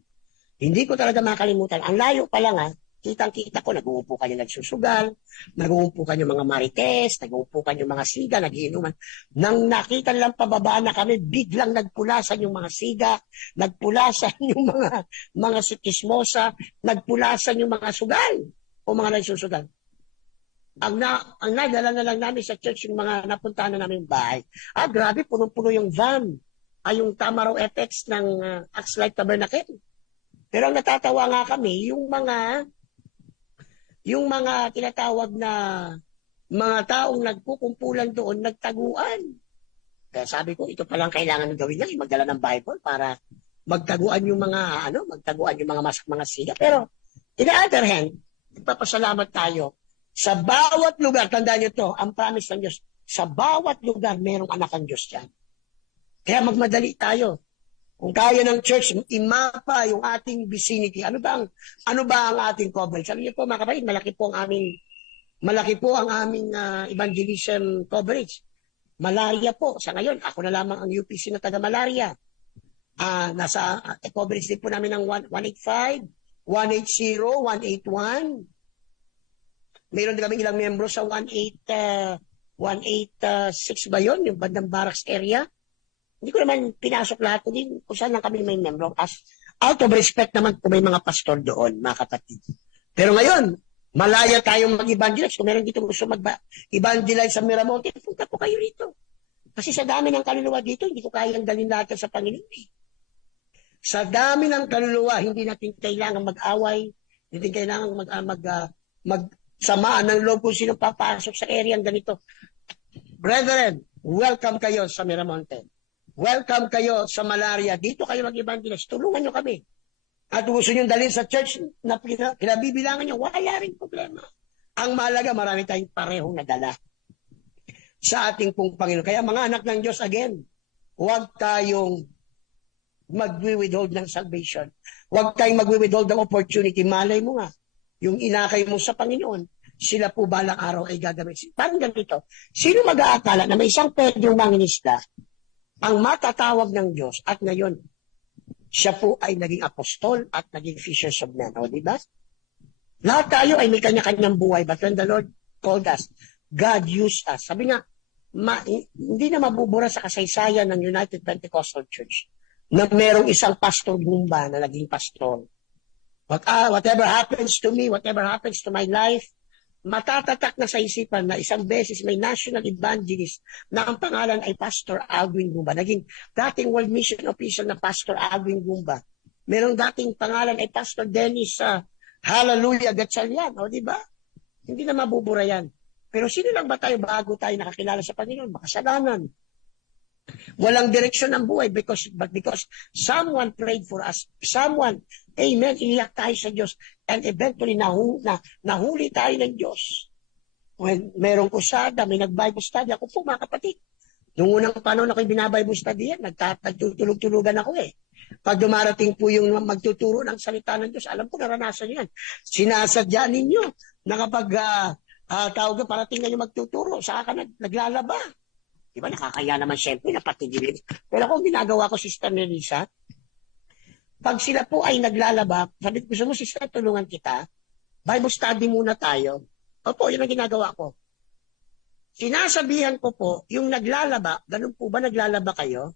Hindi ko talaga makalimutan. Ang layo pa lang kitang-kita ko, nag-uupo kayo nagsusugal, nag-uupo kayo mga marites, nag-uupo kayo mga siga, nagiinuman. Nang nakita lang pababa na kami, biglang nagpulasan yung mga siga, nagpulasan yung mga sikismosa, nagpulasan yung mga sugal, o mga nagsusugal. Ang nadala na lang namin sa church yung mga napuntahan na namin bahay. Grabe, punong-puno yung van. Yung Tamaraw FX ng Axlight Tabernacle. Pero ang natatawa nga kami, yung mga tinatawag na mga taong nagkukumpulan doon, nagtaguan. Kaya sabi ko, ito palang kailangan gawin niya, magdala ng Bible para magtaguan yung mga siga. Pero, in the other hand, nagpapasalamat tayo. Sa bawat lugar, tandaan niyo to, ang promise ng Diyos, sa bawat lugar, merong anak ang Diyos dyan. Kaya magmadali tayo. Kung kaya ng church, imapa yung ating vicinity. Ano ba ang ating coverage? Sabi niyo po, mga kapatid, malaki po ang aming evangelism coverage. Malaria po. Sa ngayon, ako na lamang ang UPC na taga-malaria. Nasa coverage din po namin ng 185, 180, 181. Mayroon din kami ilang membro sa 186 ba yun? Yung bandang barracks area. Hindi ko naman pinasok lahat din kung saan lang kami may membro. As out of respect naman kung may mga pastor doon, mga kapatid. Pero ngayon, malaya tayong mag-evangelize. Kung meron dito gusto mag-evangelize sa Miramonte, punta po kayo rito. Kasi sa dami ng kaluluwa dito, hindi ko kayang dalhin natin sa Panginoon. Sa dami ng kaluluwa, hindi natin kailangan mag-away, hindi kailangan magsamaan ng loob kung sino papasok sa area ganito. Brethren, welcome kayo sa Miramonte. Welcome kayo sa malaria. Dito kayo mag-evangelize. Tulungan nyo kami. At gusto nyo dalhin sa church na pinabibilangan nyo, wala rin problema. Ang mahalaga, marami tayong parehong nadala sa ating pong Panginoon. Kaya mga anak ng Diyos, again, huwag tayong mag-withhold ng salvation. Huwag tayong mag-withhold ng opportunity. Malay mo nga, yung inakay mo sa Panginoon, sila po balang araw ay gagamit. Parang ganito, sino mag-aakala na may isang Pedrong mangingisda ang matatawag ng Diyos at ngayon, siya po ay naging apostol at naging fishers of men. O, diba? Lahat tayo ay may kanya-kanyang buhay. But when the Lord called us, God used us. Sabi nga, hindi na mabubura sa kasaysayan ng United Pentecostal Church na merong isang pastor Gumba na naging pastor. Whatever happens to me, whatever happens to my life, matatatak na sa isipan na isang beses may national evangelist na ang pangalan ay Pastor Alvin Gumba. Naging dating World Mission Official na Pastor Alvin Gumba. Merong dating pangalan ay Pastor Dennis Hallelujah Gatchalian. O di ba? Hindi na mabubura yan. Pero sino lang ba tayo bago tayo nakakilala sa Panginoon? Makasalanan. Walang direksyon ang buhay because someone prayed for us. Someone, amen, iniyak tayo sa Diyos. And eventually, nahuli tayo ng Diyos. When merong kusada, may nag-Bible study. Ako po, mga kapatid. Noong unang panahon ako'y binabible study yan, nagtutulog-tulugan ako eh. Pag dumarating po yung magtuturo ng salita ng Diyos, alam ko, naranasan yan. Sinasadya ninyo na kapag tawag parating na yung magtuturo, saka ka naglalaba. Diba, nakakaya naman siyempre, napatigilin. Pero kung ginagawa ko, Sister Melissa, pag sila po ay naglalaba, sabi ko, gusto mo, Sister, tulungan kita, Bible study muna tayo. Opo, yun ang ginagawa ko. Sinasabihan ko po, yung naglalaba, ganun po ba naglalaba kayo?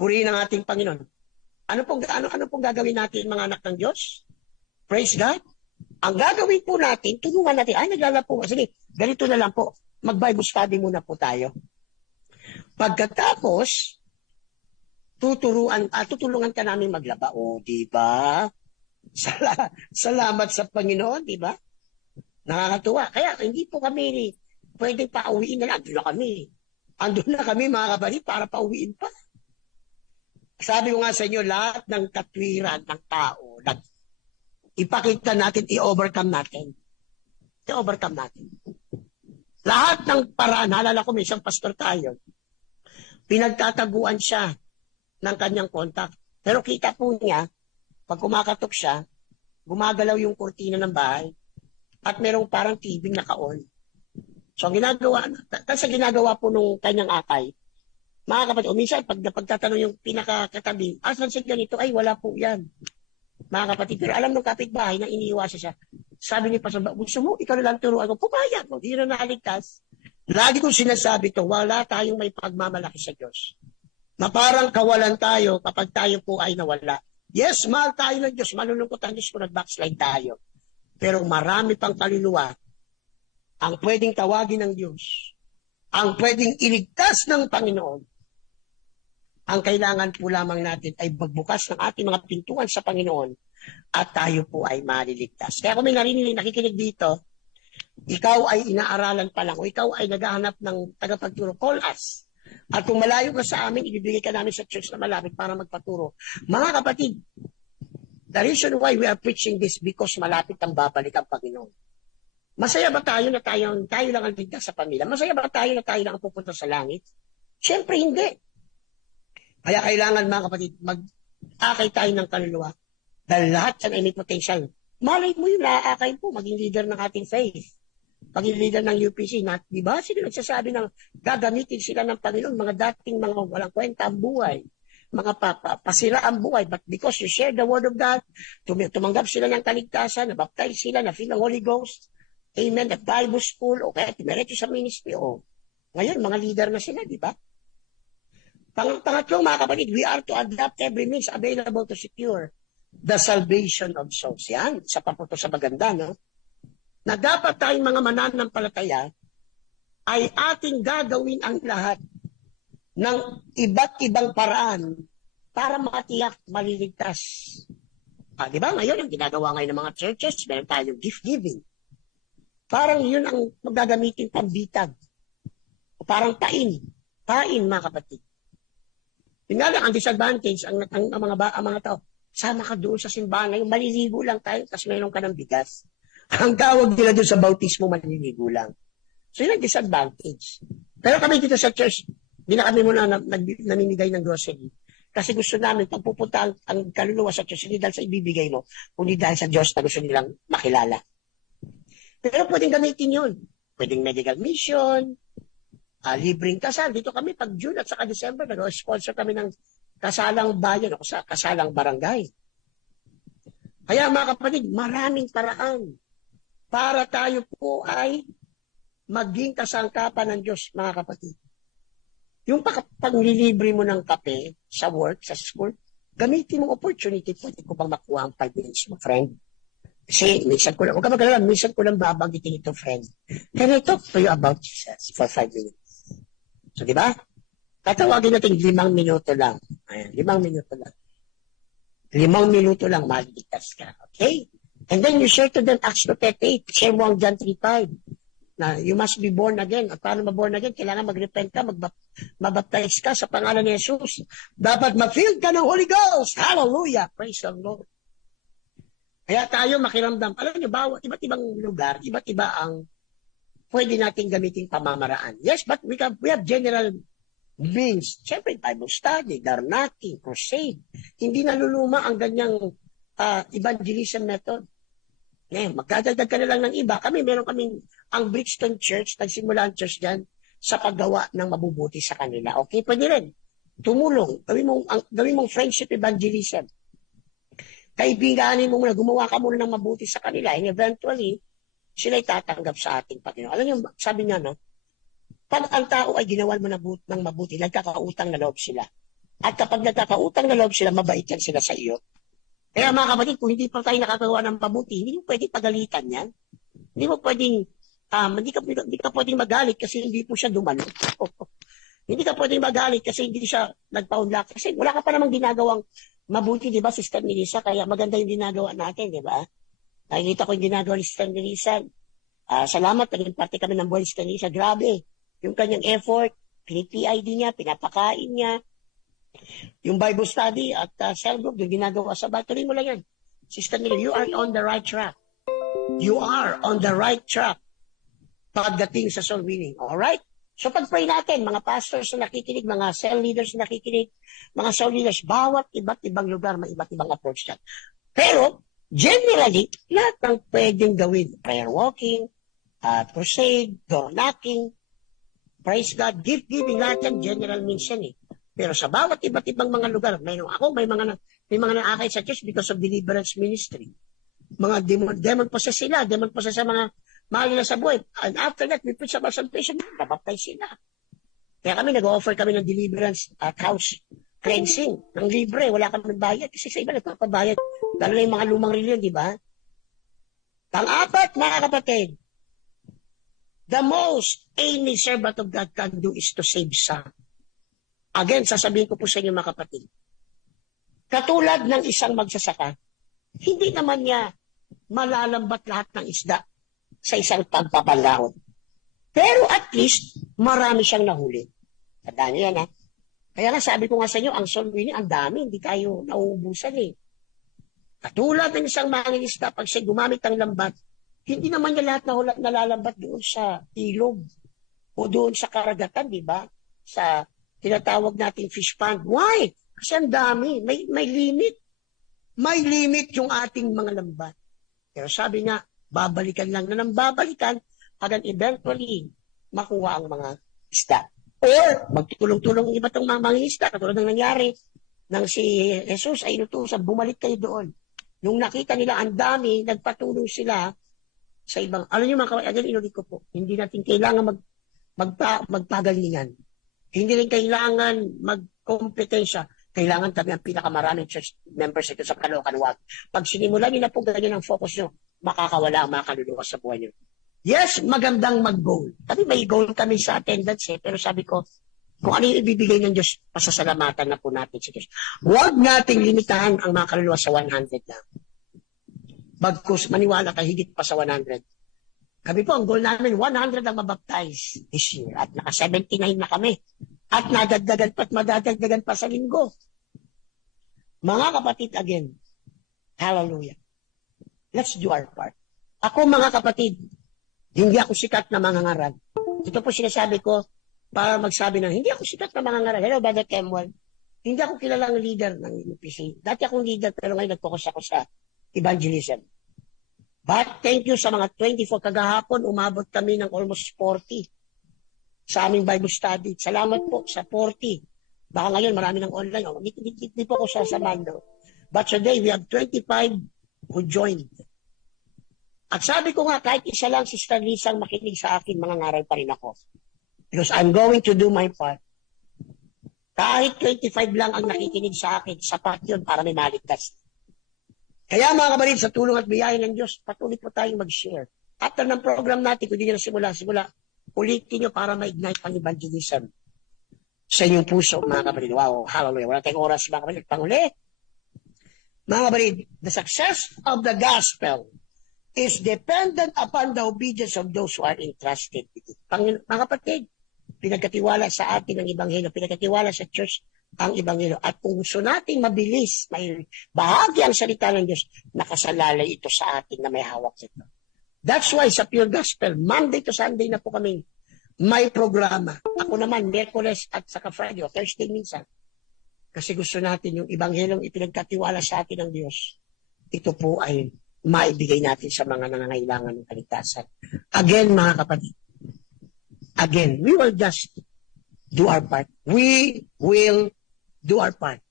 Purihin ang ating Panginoon. Ano pong gagawin natin, mga anak ng Diyos? Praise God. Ang gagawin po natin, tulungan natin, ay, naglalaba po. Sige, ganito na lang po. Mag-Bible study muna po tayo. Pagkatapos, tutulungan ka namin maglaba. O, di ba? Salamat sa Panginoon, di ba? Nakakatuwa. Kaya hindi po kami pwedeng pauwiin na lang. Andun na kami, mga kapatid, para pauwiin pa. Sabi ko nga sa inyo, lahat ng katwiran ng tao, ipakita natin, i-overcome natin. I-overcome natin. Lahat ng paraan, halala ko may isang pastor tayo, pinagtataguan siya ng kanyang contact. Pero kita po niya, pag kumakatok siya, gumagalaw yung kurtina ng bahay at merong parang TV naka-on. So, ang ginagawa po nung kanyang akay, mga kapatid, minsan pag pagtatanong yung pinakakatabi, asan siya ganito? Ay, wala po yan. Mga kapatid, pero alam ng kapitbahay na iniiwasan siya. Sabi ni Pastor, gusto mo, ikaw na lang turuan ko. Pumayag mo, di na naaligtas. Lagi kong sinasabi to, wala tayong may pagmamalaki sa Diyos. Na parang kawalan tayo kapag tayo po ay nawala. Yes, mahal tayo ng Diyos. Malulungkot ang Diyos kung nag-backslide tayo. Pero marami pang kaluluwa ang pwedeng tawagin ng Diyos. Ang pwedeng iligtas ng Panginoon. Ang kailangan po lamang natin ay magbukas ng ating mga pintuan sa Panginoon at tayo po ay maliligtas. Kaya kung may nakikinig dito, ikaw ay inaaralan pa lang o ikaw ay naghahanap ng tagapagturo, call us. At kung malayo ka sa amin, ibibigay ka namin sa church na malapit para magpaturo. Mga kapatid, the reason why we are preaching this because malapit ang babalik ang Panginoon. Masaya ba tayo na tayo lang ang ligtas sa pamilya? Masaya ba tayo na tayo lang ang pupunta sa langit? Siyempre hindi. Kaya kailangan, mga kapatid, mag-akay tayo ng kaluluwa. Dahil lahat yan ay may potential. Malay mo yung naakay po, maging leader ng ating faith. Maging leader ng UPC. Di ba? Sila nagsasabi ng gagamitin sila ng Panginoon, mga dating mga walang kwenta ang buhay. Mga pasira ang buhay. But because you share the word of God, tumanggap sila ng kaligtasan, nabaptize sila, na-feel ng Holy Ghost. Amen. At Bible school, o kaya timiretso sa ministry. O ngayon, mga leader na sila, di ba? Pangatlo, mga kapatid, we are to adapt every means available to secure the salvation of souls. Yan, sa papunto sa maganda, no? Na dapat tayong mga mananampalataya ay ating gagawin ang lahat ng iba't ibang paraan para matiyak maliligtas. Di ba? Ngayon, ang ginagawa ngayon ng mga churches, meron tayong gift giving. Parang yun ang magagamitin pambitag. O parang pain, mga kapatid. Tingnan lang, ang disadvantage, ang mga tao, sama ka doon sa simbahan ngayon, maliligo lang tayo, tapos mayroon ka ng bigas. Ang tawag nila doon sa bautismo, maliligo lang. So yun ang disadvantage. Pero kami dito sa church, hindi na kami muna namimigay ng grocery. Kasi gusto namin, pag pupunta ang kaluluwa sa church, hindi dahil sa ibibigay mo, kundi dahil sa Diyos na gusto nilang makilala. Pero pwedeng gamitin yun. Pwedeng medical mission, libreng kasal. Dito kami pag June at saka December, nag-sponsor kami ng kasalang bayan o kasalang barangay. Kaya mga kapatid, maraming paraan para tayo po ay maging kasangkapan ng Diyos, mga kapatid. Yung paglilibre mo ng kape sa work, sa school, gamitin mo opportunity. Pwede ko bang makuha ang 5 minutes mo, friend? Kasi minsan ko lang, huwag ka mag-alala, minsan ko lang babanggitin ito, friend. Can I talk to you about Jesus for 5 minutes? So, di ba? Tatawagin natin 5 minuto lang. Ayan, 5 minuto lang. 5 minuto lang, maligtas ka. Okay? And then you share to them Acts 2:38. Share mo ang John 3:5. Na you must be born again. At paano ma-born again? Kailangan mag-repent ka, mabaptize ka sa pangalan ni Jesus. Dapat ma-filled ka ng Holy Ghost. Hallelujah! Praise the Lord. Kaya tayo makiramdam. Alam niyo, iba't ibang lugar, iba't iba ang pwede natin gamitin pamamaraan. Yes, but we have general means. Siyempre, Bible study, darnaking, crusade. Hindi naluluma ang ganyang evangelism method. Ngayon, magdadagdag ka na lang ng iba. Meron kaming ang Brixton Church, nagsimula ang church dyan sa paggawa ng mabubuti sa kanila. Okay, pwede rin. Tumulong. Gawin mong friendship evangelism. Kaibiganin mo muna, gumawa ka muna ng mabuti sa kanila. And eventually, sila'y tatanggap sa ating Panginoon. Alam niyo, sabi niya, no? Pag ang tao ay ginawan mo ng mabuti, nagkakautang na loob sila. At kapag nagkakautang na loob sila, mabait yan sila sa iyo. Kaya mga kapatid, kung hindi pa tayo nakagawa ng mabuti, hindi mo pwedeng pagalitan yan. Hindi mo pwedeng, hindi ka pwedeng magalit kasi hindi po siya dumalo. Hindi ka pwedeng magalit kasi hindi siya nagpaunlak. Kasi wala ka pa namang ginagawang mabuti, di ba, Sister Melissa? Kaya maganda yung ginagawa natin, di ba? Nakikita ko yung ginagawa ni Sister Melissa. Salamat, naging parte kami ng buhay ni Sister Melissa. Grabe. Yung kanyang effort, pinipid niya, pinapakain niya. Yung Bible study at cell group, yung ginagawa sa battery mo lang yan. Sister Melissa, you are on the right track. You are on the right track pagdating sa soul winning. Alright? So pag-pray natin, mga pastors na nakikinig, mga cell leaders na nakikinig, mga soul leaders, bawat iba't ibang lugar, may iba't ibang approach dyan. Pero, generally, lahat ng pwedeng gawin, prayer walking, crusade, door knocking, praise God, gift giving, lahat yan, general means yan eh. Pero sa bawat iba't ibang mga lugar, may mga naakay sa church because of deliverance ministry. Mga demon possess sila, demon possess sa mga mahal nila sa buhay. And after that, we preach about salvation, nabaptize sila. Kaya kami, nag-offer kami ng deliverance house cleansing, ng libre, wala kami bayad. Kasi sa iba, nagpapabayad. Lalo na yung mga lumang reliyon, di ba? Pang-apat, mga kapatid, the most any servant of God can do is to save some. Again, sasabihin ko po sa inyo, mga kapatid, katulad ng isang magsasaka, hindi naman niya malalambat lahat ng isda sa isang pagpapalahon. Pero at least, marami siyang nahuli. Tandaan niyo yan, ha? Kaya nga sabi ko nga sa inyo, ang soul winning, ang dami, hindi tayo nauubusan eh. Katulad ng isang mangingisda, pag siya gumamit ng lambat, hindi naman niya lahat nalalambat doon sa ilog o doon sa karagatan, di ba? Sa tinatawag nating fish pond. Why? Kasi ang dami. May limit. May limit yung ating mga lambat. Pero sabi nga, babalikan lang na ng babalikan hanggang eventually makuha ang mga isda. Or magtulong-tulong yung iba itong mga isda, katulad ng nangyari nang si Jesus ay inutusan, bumalik kayo doon. Nung nakita nila ang dami, nagpatulong sila sa ibang, alam niyo mga kaway, inulit ko po, hindi natin kailangan magpagalingan. Hindi rin kailangan magkompetensya. Kailangan kami ang pinakamaraming church members ito sa Caloocan. Pag sinimulan niyo na po ganyan ang focus niyo, makakawala ang mga kaluluwa sa buhay niyo. Yes, magandang mag-goal. Kasi may goal kami sa attendance pero sabi ko, kung ano yung ibibigay ng Diyos, pasasalamatan na po natin si Diyos. Huwag nating limitahan ang mga kaluluwa sa 100 lang. Bagkus, maniwala ka, higit pa sa 100. Kami po, ang goal namin, 100 ang mabaptize this year. At naka-79 na kami. At nadagdagan pa at madadagdagan pa sa linggo. Mga kapatid, again, hallelujah. Let's do our part. Ako, mga kapatid, hindi ako sikat na mangangaral. Ito po sinasabi ko para magsabi ng, hindi ako sikat na mangangaral. Hello, Brother Kemuel. Hindi ako kilalang leader ng UPC. Dati akong leader, pero ngayon nag-focus ako sa evangelism. But thank you sa mga 24 kagahapon, umabot kami ng almost 40 sa aming Bible study. Salamat po sa 40. Baka ngayon marami ng online. Hindi po ako sasamahan. But today we have 25 who joined. At sabi ko nga, kahit isa lang, Sister Lisa, ang makinig sa akin, mangangaral pa rin ako. Because I'm going to do my part. Kahit 25 lang ang nakikinig sa akin, sapat yun para may maligtas. Kaya mga kapatid, sa tulong at biyaya ng Diyos, patuloy po tayong mag-share. After ng program natin, kung hindi nyo simula, ulitin nyo para ma-ignite ang evangelism sa inyong puso, mga kapatid. Wow, hallelujah. Wala tayong oras, mga kapatid. Panghuli, mga kapatid, the success of the gospel is dependent upon the obedience of those who are entrusted with it. Mga kapatid, pinagkatiwala sa atin ang Ebanghelyo, pinagkatiwala sa church ang Ebanghelyo. At kung gusto natin mabilis, may bahagi ang salita ng Diyos, nakasalalay ito sa atin na may hawak nito. That's why sa Pure Gospel, Monday to Sunday na po kami may programa. Ako naman, Miyerkules at saka Friday o Thursday minsan. Kasi gusto natin yung Ebanghelyong ipinagkatiwala sa atin ng Diyos. Ito po ay maibigay natin sa mga nangangailangan ng kaligtasan. Again, mga kapatid, we will just do our part. We will do our part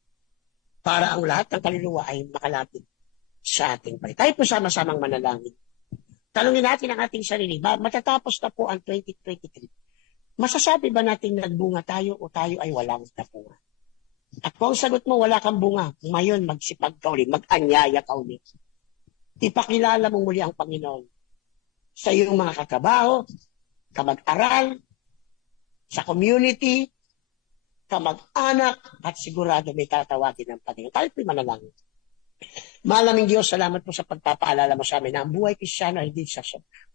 para ang lahat ng kaluluwa ay makalapit sa ating palit. Tayo po sama-samang manalangin. Tanungin natin ang ating sarili, matatapos na po ang 2023. Masasabi ba natin nagbunga tayo o tayo ay walang napunga? At kung sagot mo wala kang bunga, ngayon magsipag ka ulit, mag-anyaya ka ulit. Ipakilala mo muli ang Panginoon sa iyong mga katrabaho, kamag-aral, sa community, kamag-anak, at sigurado may tatawagin ng Panginoon. Tayo po'y manalangin. Malaming Diyos, salamat po sa pagpapaalala mo sa amin na ang buhay Kristiyano ay hindi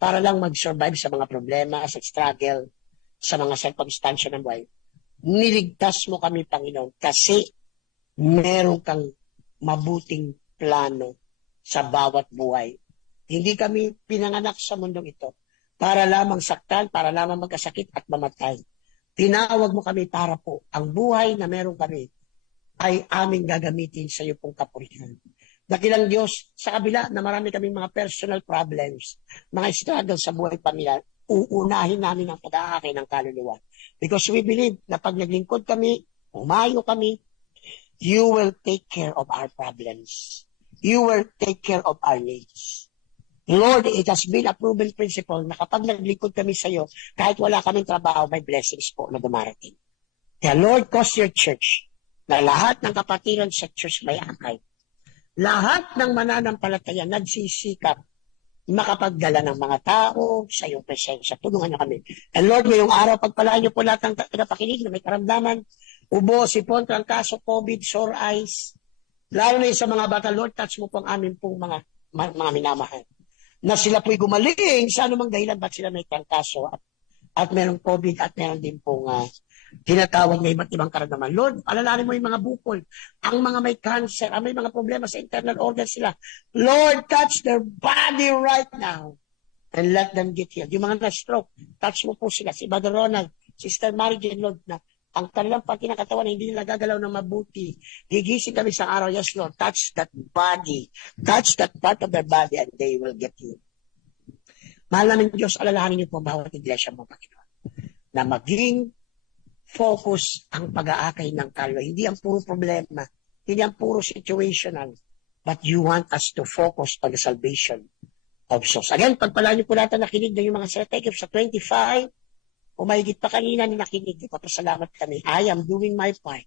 para lang mag-survive sa mga problema, sa struggle, sa mga circumstansya ng buhay. Niligtas mo kami, Panginoon, kasi meron kang mabuting plano sa bawat buhay. Hindi kami pinanganak sa mundong ito para lamang saktan, para lamang magkasakit at mamatay. Tinawag mo kami para po ang buhay na meron kami ay aming gagamitin sa iyo pong kapurihan. Dakilang Diyos, sa kabila na marami kaming mga personal problems, mga struggle sa buhay pamilya, uunahin namin ang pag-aakay ng kaluluwa. Because we believe na pag naglingkod kami, umayo kami, you will take care of our problems. You will take care of our needs. Lord, it has been a proven principle na kapag naglingkod kami sa iyo, kahit wala kaming trabaho, may blessings po na dumarating. Kaya Lord, cause your church na lahat ng kapatiran sa church may akay. Lahat ng mananampalataya nagsisikap makapagdala ng mga tao sa iyong presensya. Tulungan niyo kami. And Lord, ngayong araw, pagpalaan niyo po lahat ng tagapakinig na may karamdaman, ubo, sipon, trangkaso, COVID, sore eyes, lalo na sa mga bata, Lord, touch mo po ang amin pong mga minamahal. Na sila po'y gumaling sa anumang dahilan ba't sila may trangkaso at merong COVID at meron din pong tinatawag na iba't ibang karamdaman. Lord, alalahanin mo yung mga bukol, ang mga may cancer, ang may mga problema sa internal organs sila. Lord, touch their body right now and let them get healed. Yung mga na-stroke, touch mo po sila. Si Brother Ronald, Sister Mary Jane, Lord, na ang kanilang pagkinakatawan hindi nila gagalaw ng mabuti. Gigising kami sa araw, yes Lord, touch that body, touch that part of their body and they will get healed. Mahal namin Diyos, alalahanin niyo po bawat iglesia mo, Panginoon, na maging focus ang pag-aakay ng kaluluwa. Hindi ang puro problema, hindi ang puro situational, but you want us to focus on the salvation of souls. Again, pagpalaan niyo po natin nakinig na yung mga strategies sa 25, o mahigit pa kanina ni nakinig, papasalamat kami. I am doing my part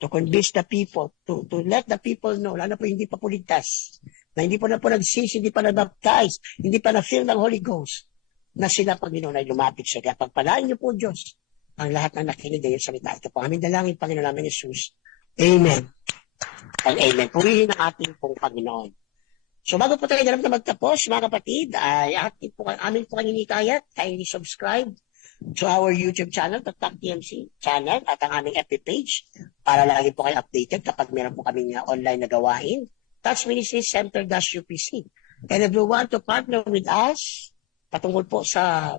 to convince the people, to let the people know, lalo po hindi pa po ligtas, na hindi po na po nagsisi, hindi pa na-baptize, hindi pa na-fill ng Holy Ghost, na sila, Panginoon, ay lumapit sa kaya. Pagpalaan niyo po, Diyos, ang lahat ng nakinig ay yung salita. Ito po aming dalangin, Panginoon namin Jesus. Amen. And amen. Purihin ang ating pong Panginoon. So bago po tayo na magtapos, mga kapatid, ay amin po kanyang ikayat, kindly subscribe to our YouTube channel, the Top TMC channel, at ang aming FB page, para lagi po kayo updated kapag meron po kaming online na gawain. Touch Ministries Center UPC. And if you want to partner with us, patungkol po sa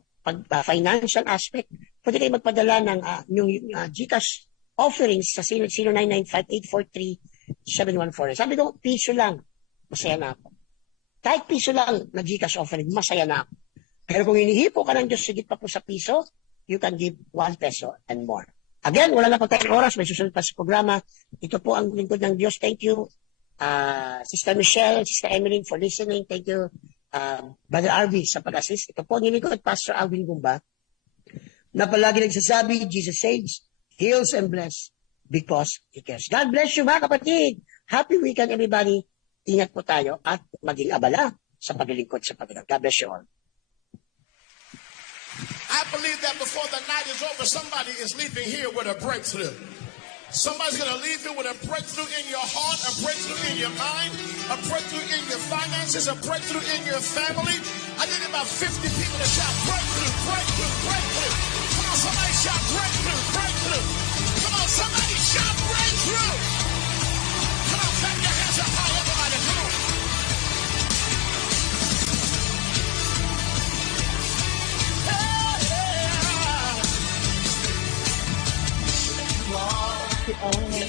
financial aspect, pwede kayo magpadala ng GCash offerings sa 0995-843-7149. Sabi ko, piso lang, masaya na ako. Kahit piso lang na GCash offering, masaya na ako. Pero kung hinihipo ka ng Diyos, sigit pa po sa piso, you can give 1 peso and more. Again, wala na po tayong oras, may susunod pa sa programa. Ito po ang lingkod ng Diyos. Thank you, Sister Michelle, Sister Emeline, for listening. Thank you, Brother Arvin sa pag-assist. Ito po, nilingkod Pastor Alvin Gumba, na palagi nagsasabi, Jesus saves, heals, and bless because He cares. God bless you mga kapatid. Happy weekend everybody. Ingat po tayo at maging abala sa paglilingkod sa Panginoon. God bless you all. I believe that before the night is over, somebody is leaving here with a breakthrough. Somebody's going to leave you with a breakthrough in your heart, a breakthrough in your mind, a breakthrough in your finances, a breakthrough in your family. I need about 50 people to shout breakthrough, breakthrough, breakthrough. Come on, somebody shout breakthrough, breakthrough. Come on, somebody shout breakthrough. Come on, clap your hands up high, everybody. Come on. Hey, yeah. You are the only